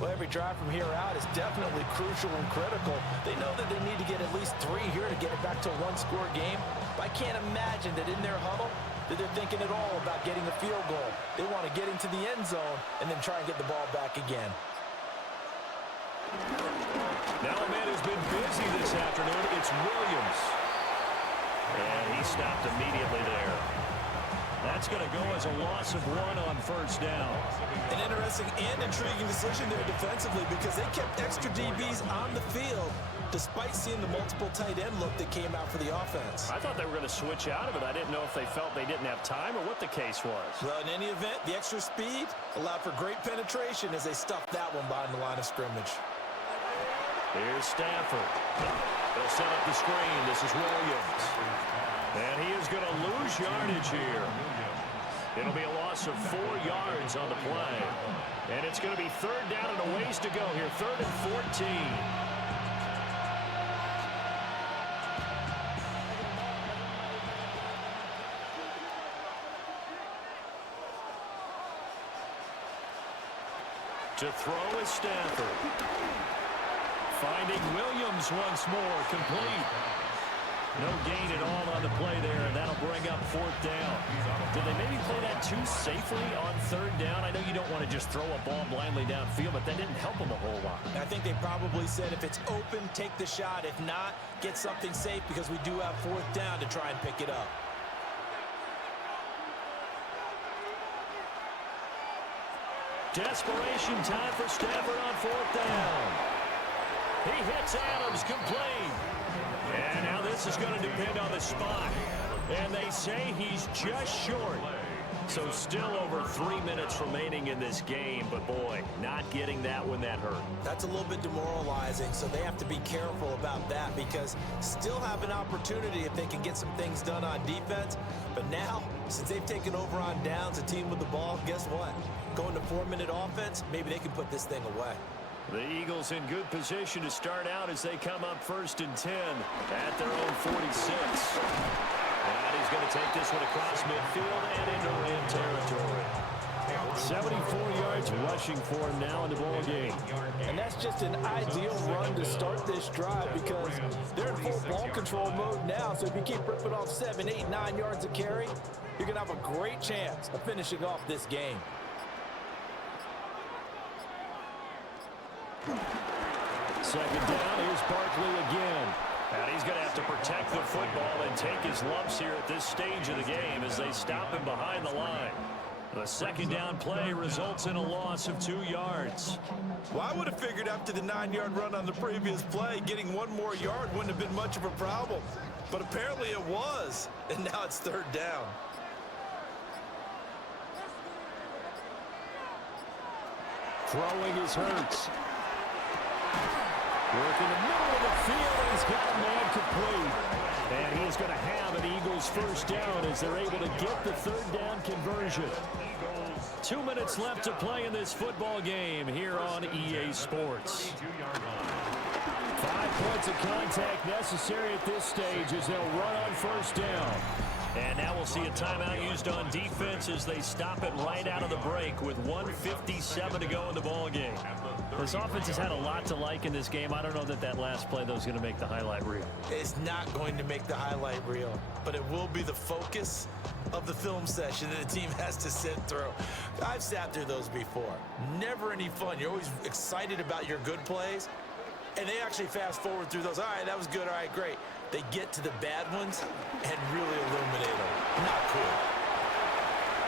Well, every drive from here out is definitely crucial and critical. They know that they need to get at least 3 here to get it back to a 1-score game. But I can't imagine that in their huddle that they're thinking at all about getting a field goal. They want to get into the end zone and then try and get the ball back again. Now a man who's been busy this afternoon, it's Williams. And he stopped immediately there. That's going to go as a loss of 1 on 1st down. An interesting and intriguing decision there defensively because they kept extra DBs on the field despite seeing the multiple tight end look that came out for the offense. I thought they were going to switch out of it. I didn't know if they felt they didn't have time or what the case was. Well, in any event, the extra speed allowed for great penetration as they stuffed that one behind the line of scrimmage. Here's Stafford. They'll set up the screen. This is Williams. And he is going to lose yardage here. It'll be a loss of 4 yards on the play. And it's going to be 3rd down and a ways to go here. 3rd and 14. To throw is Stafford. Finding Williams once more, complete. No gain at all on the play there, and that'll bring up 4th down. Did they maybe play that too safely on 3rd down? I know you don't want to just throw a ball blindly downfield, but that didn't help them a whole lot. I think they probably said if it's open, take the shot. If not, get something safe because we do have 4th down to try and pick it up. Desperation time for Stafford on 4th down. He hits Adams, complete. And now this is going to depend on the spot. And they say he's just short. So still over 3 minutes remaining in this game. But boy, not getting that when that hurt. That's a little bit demoralizing, so they have to be careful about that because still have an opportunity if they can get some things done on defense. But now, since they've taken over on downs, a team with the ball, guess what? Going to 4-minute offense, maybe they can put this thing away. The Eagles in good position to start out as they come up 1st and 10 at their own 46. And he's going to take this one across midfield and into Ram territory. 74 yards rushing for him now in the ball game. And that's just an ideal run to start this drive because they're in full ball control mode now. So if you keep ripping off 7, 8, 9 yards of carry, you're going to have a great chance of finishing off this game. Second down, here's Barkley again. And he's going to have to protect the football and take his lumps here at this stage of the game as they stop him behind the line. The second down play results in a loss of 2 yards. Well, I would have figured after the 9-yard run on the previous play, getting 1 more yard wouldn't have been much of a problem. But apparently it was, and now it's 3rd down. Throwing is Hurts. Work in the middle of the field. He's got a man complete. And he's going to have an Eagles first down as they're able to get the 3rd down conversion. 2 minutes left to play in this football game here on EA Sports. 5 points of contact necessary at this stage as they'll run on first down. And now we'll see a timeout used on defense as they stop it right out of the break with 1:57 to go in the ball game. This offense has had a lot to like in this game. I don't know that that last play, though, is going to make the highlight reel. It's not going to make the highlight reel, but it will be the focus of the film session that the team has to sit through. I've sat through those before. Never any fun. You're always excited about your good plays, and they actually fast forward through those. All right, that was good. All right, great. They get to the bad ones and really illuminate them. Not cool.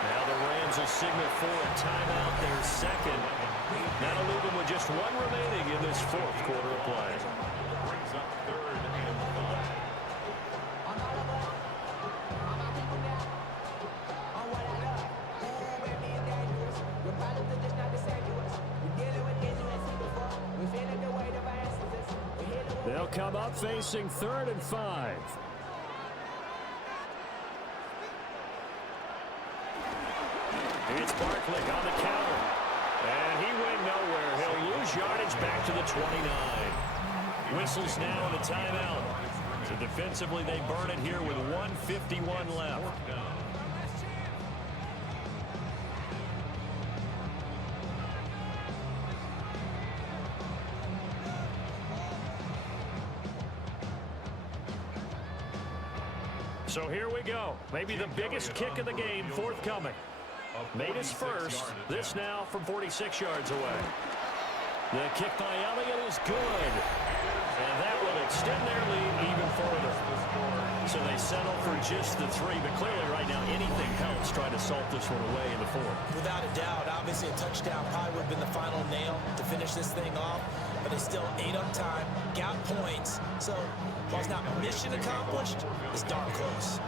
Now the Rams will signal for a timeout, their second. That'll leave them with just 1 remaining in this 4th quarter of play. Brings up 3rd and 5. They'll come up facing 3rd and 5. It's Barkley on the counter. And he went nowhere. He'll lose yardage back to the 29. Whistles now on the timeout. So defensively, they burn it here with 1:51 left. So here we go. Maybe the biggest kick of the game forthcoming. Made his first. This now from 46 yards away. The kick by Elliott is good. And that will extend their lead even further. So they settle for just the 3. But clearly right now anything helps try to salt this one away in the 4th. Without a doubt, obviously a touchdown probably would have been the final nail to finish this thing off. But they still ate up time, got points. So while it's not mission accomplished, it's darn close.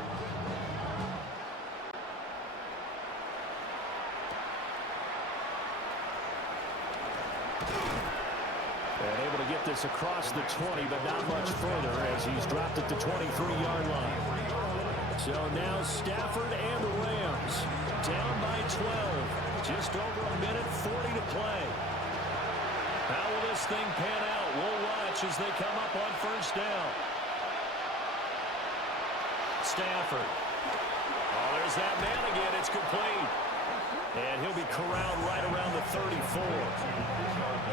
And able to get this across the 20, but not much further as he's dropped at the 23-yard line. So now Stafford and the Rams down by 12. Just over 1:40 to play. How will this thing pan out? We'll watch as they come up on first down. Stafford. Oh, there's that man again. It's complete. And he'll be corralled right around the 34.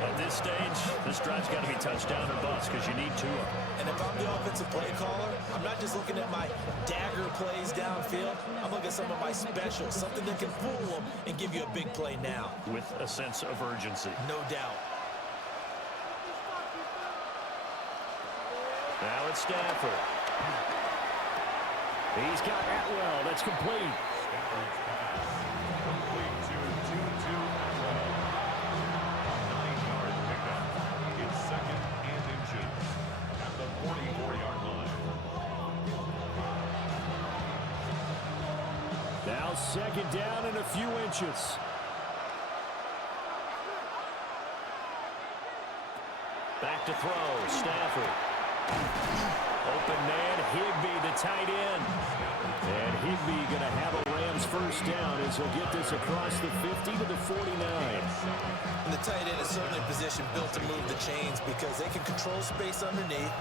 At this stage, this drive's got to be touchdown or bust because you need 2 of them. And if I'm the offensive play caller, I'm not just looking at my dagger plays downfield. I'm looking at some of my specials, something that can fool them and give you a big play now. With a sense of urgency. No doubt. Now it's Stafford. He's got Atwell. That's complete. Complete to 2-2 Atwell. 9-yard pickup. It's 2nd and inches at the 44-yard line. Now 2nd down and a few inches. Back to throw. Stafford. Open man, Higbee, the tight end. And Higbee going to have a Rams first down as he'll get this across the 50 to the 49. And the tight end is certainly a position built to move the chains because they can control space underneath.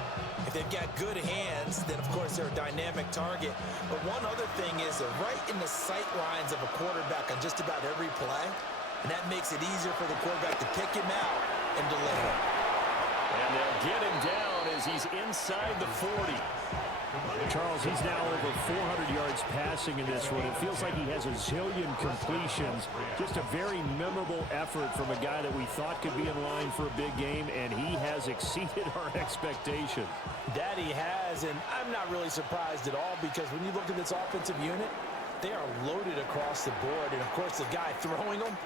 If they've got good hands, then of course they're a dynamic target. But one other thing is they're right in the sight lines of a quarterback on just about every play. And that makes it easier for the quarterback to pick him out and deliver. And they'll get him down as he's inside the 40. Charles, he's now over 400 yards passing in this one. It feels like he has a zillion completions. Just a very memorable effort from a guy that we thought could be in line for a big game, and he has exceeded our expectation. That he has, and I'm not really surprised at all because when you look at this offensive unit, They are loaded across the board, and of course the guy throwing them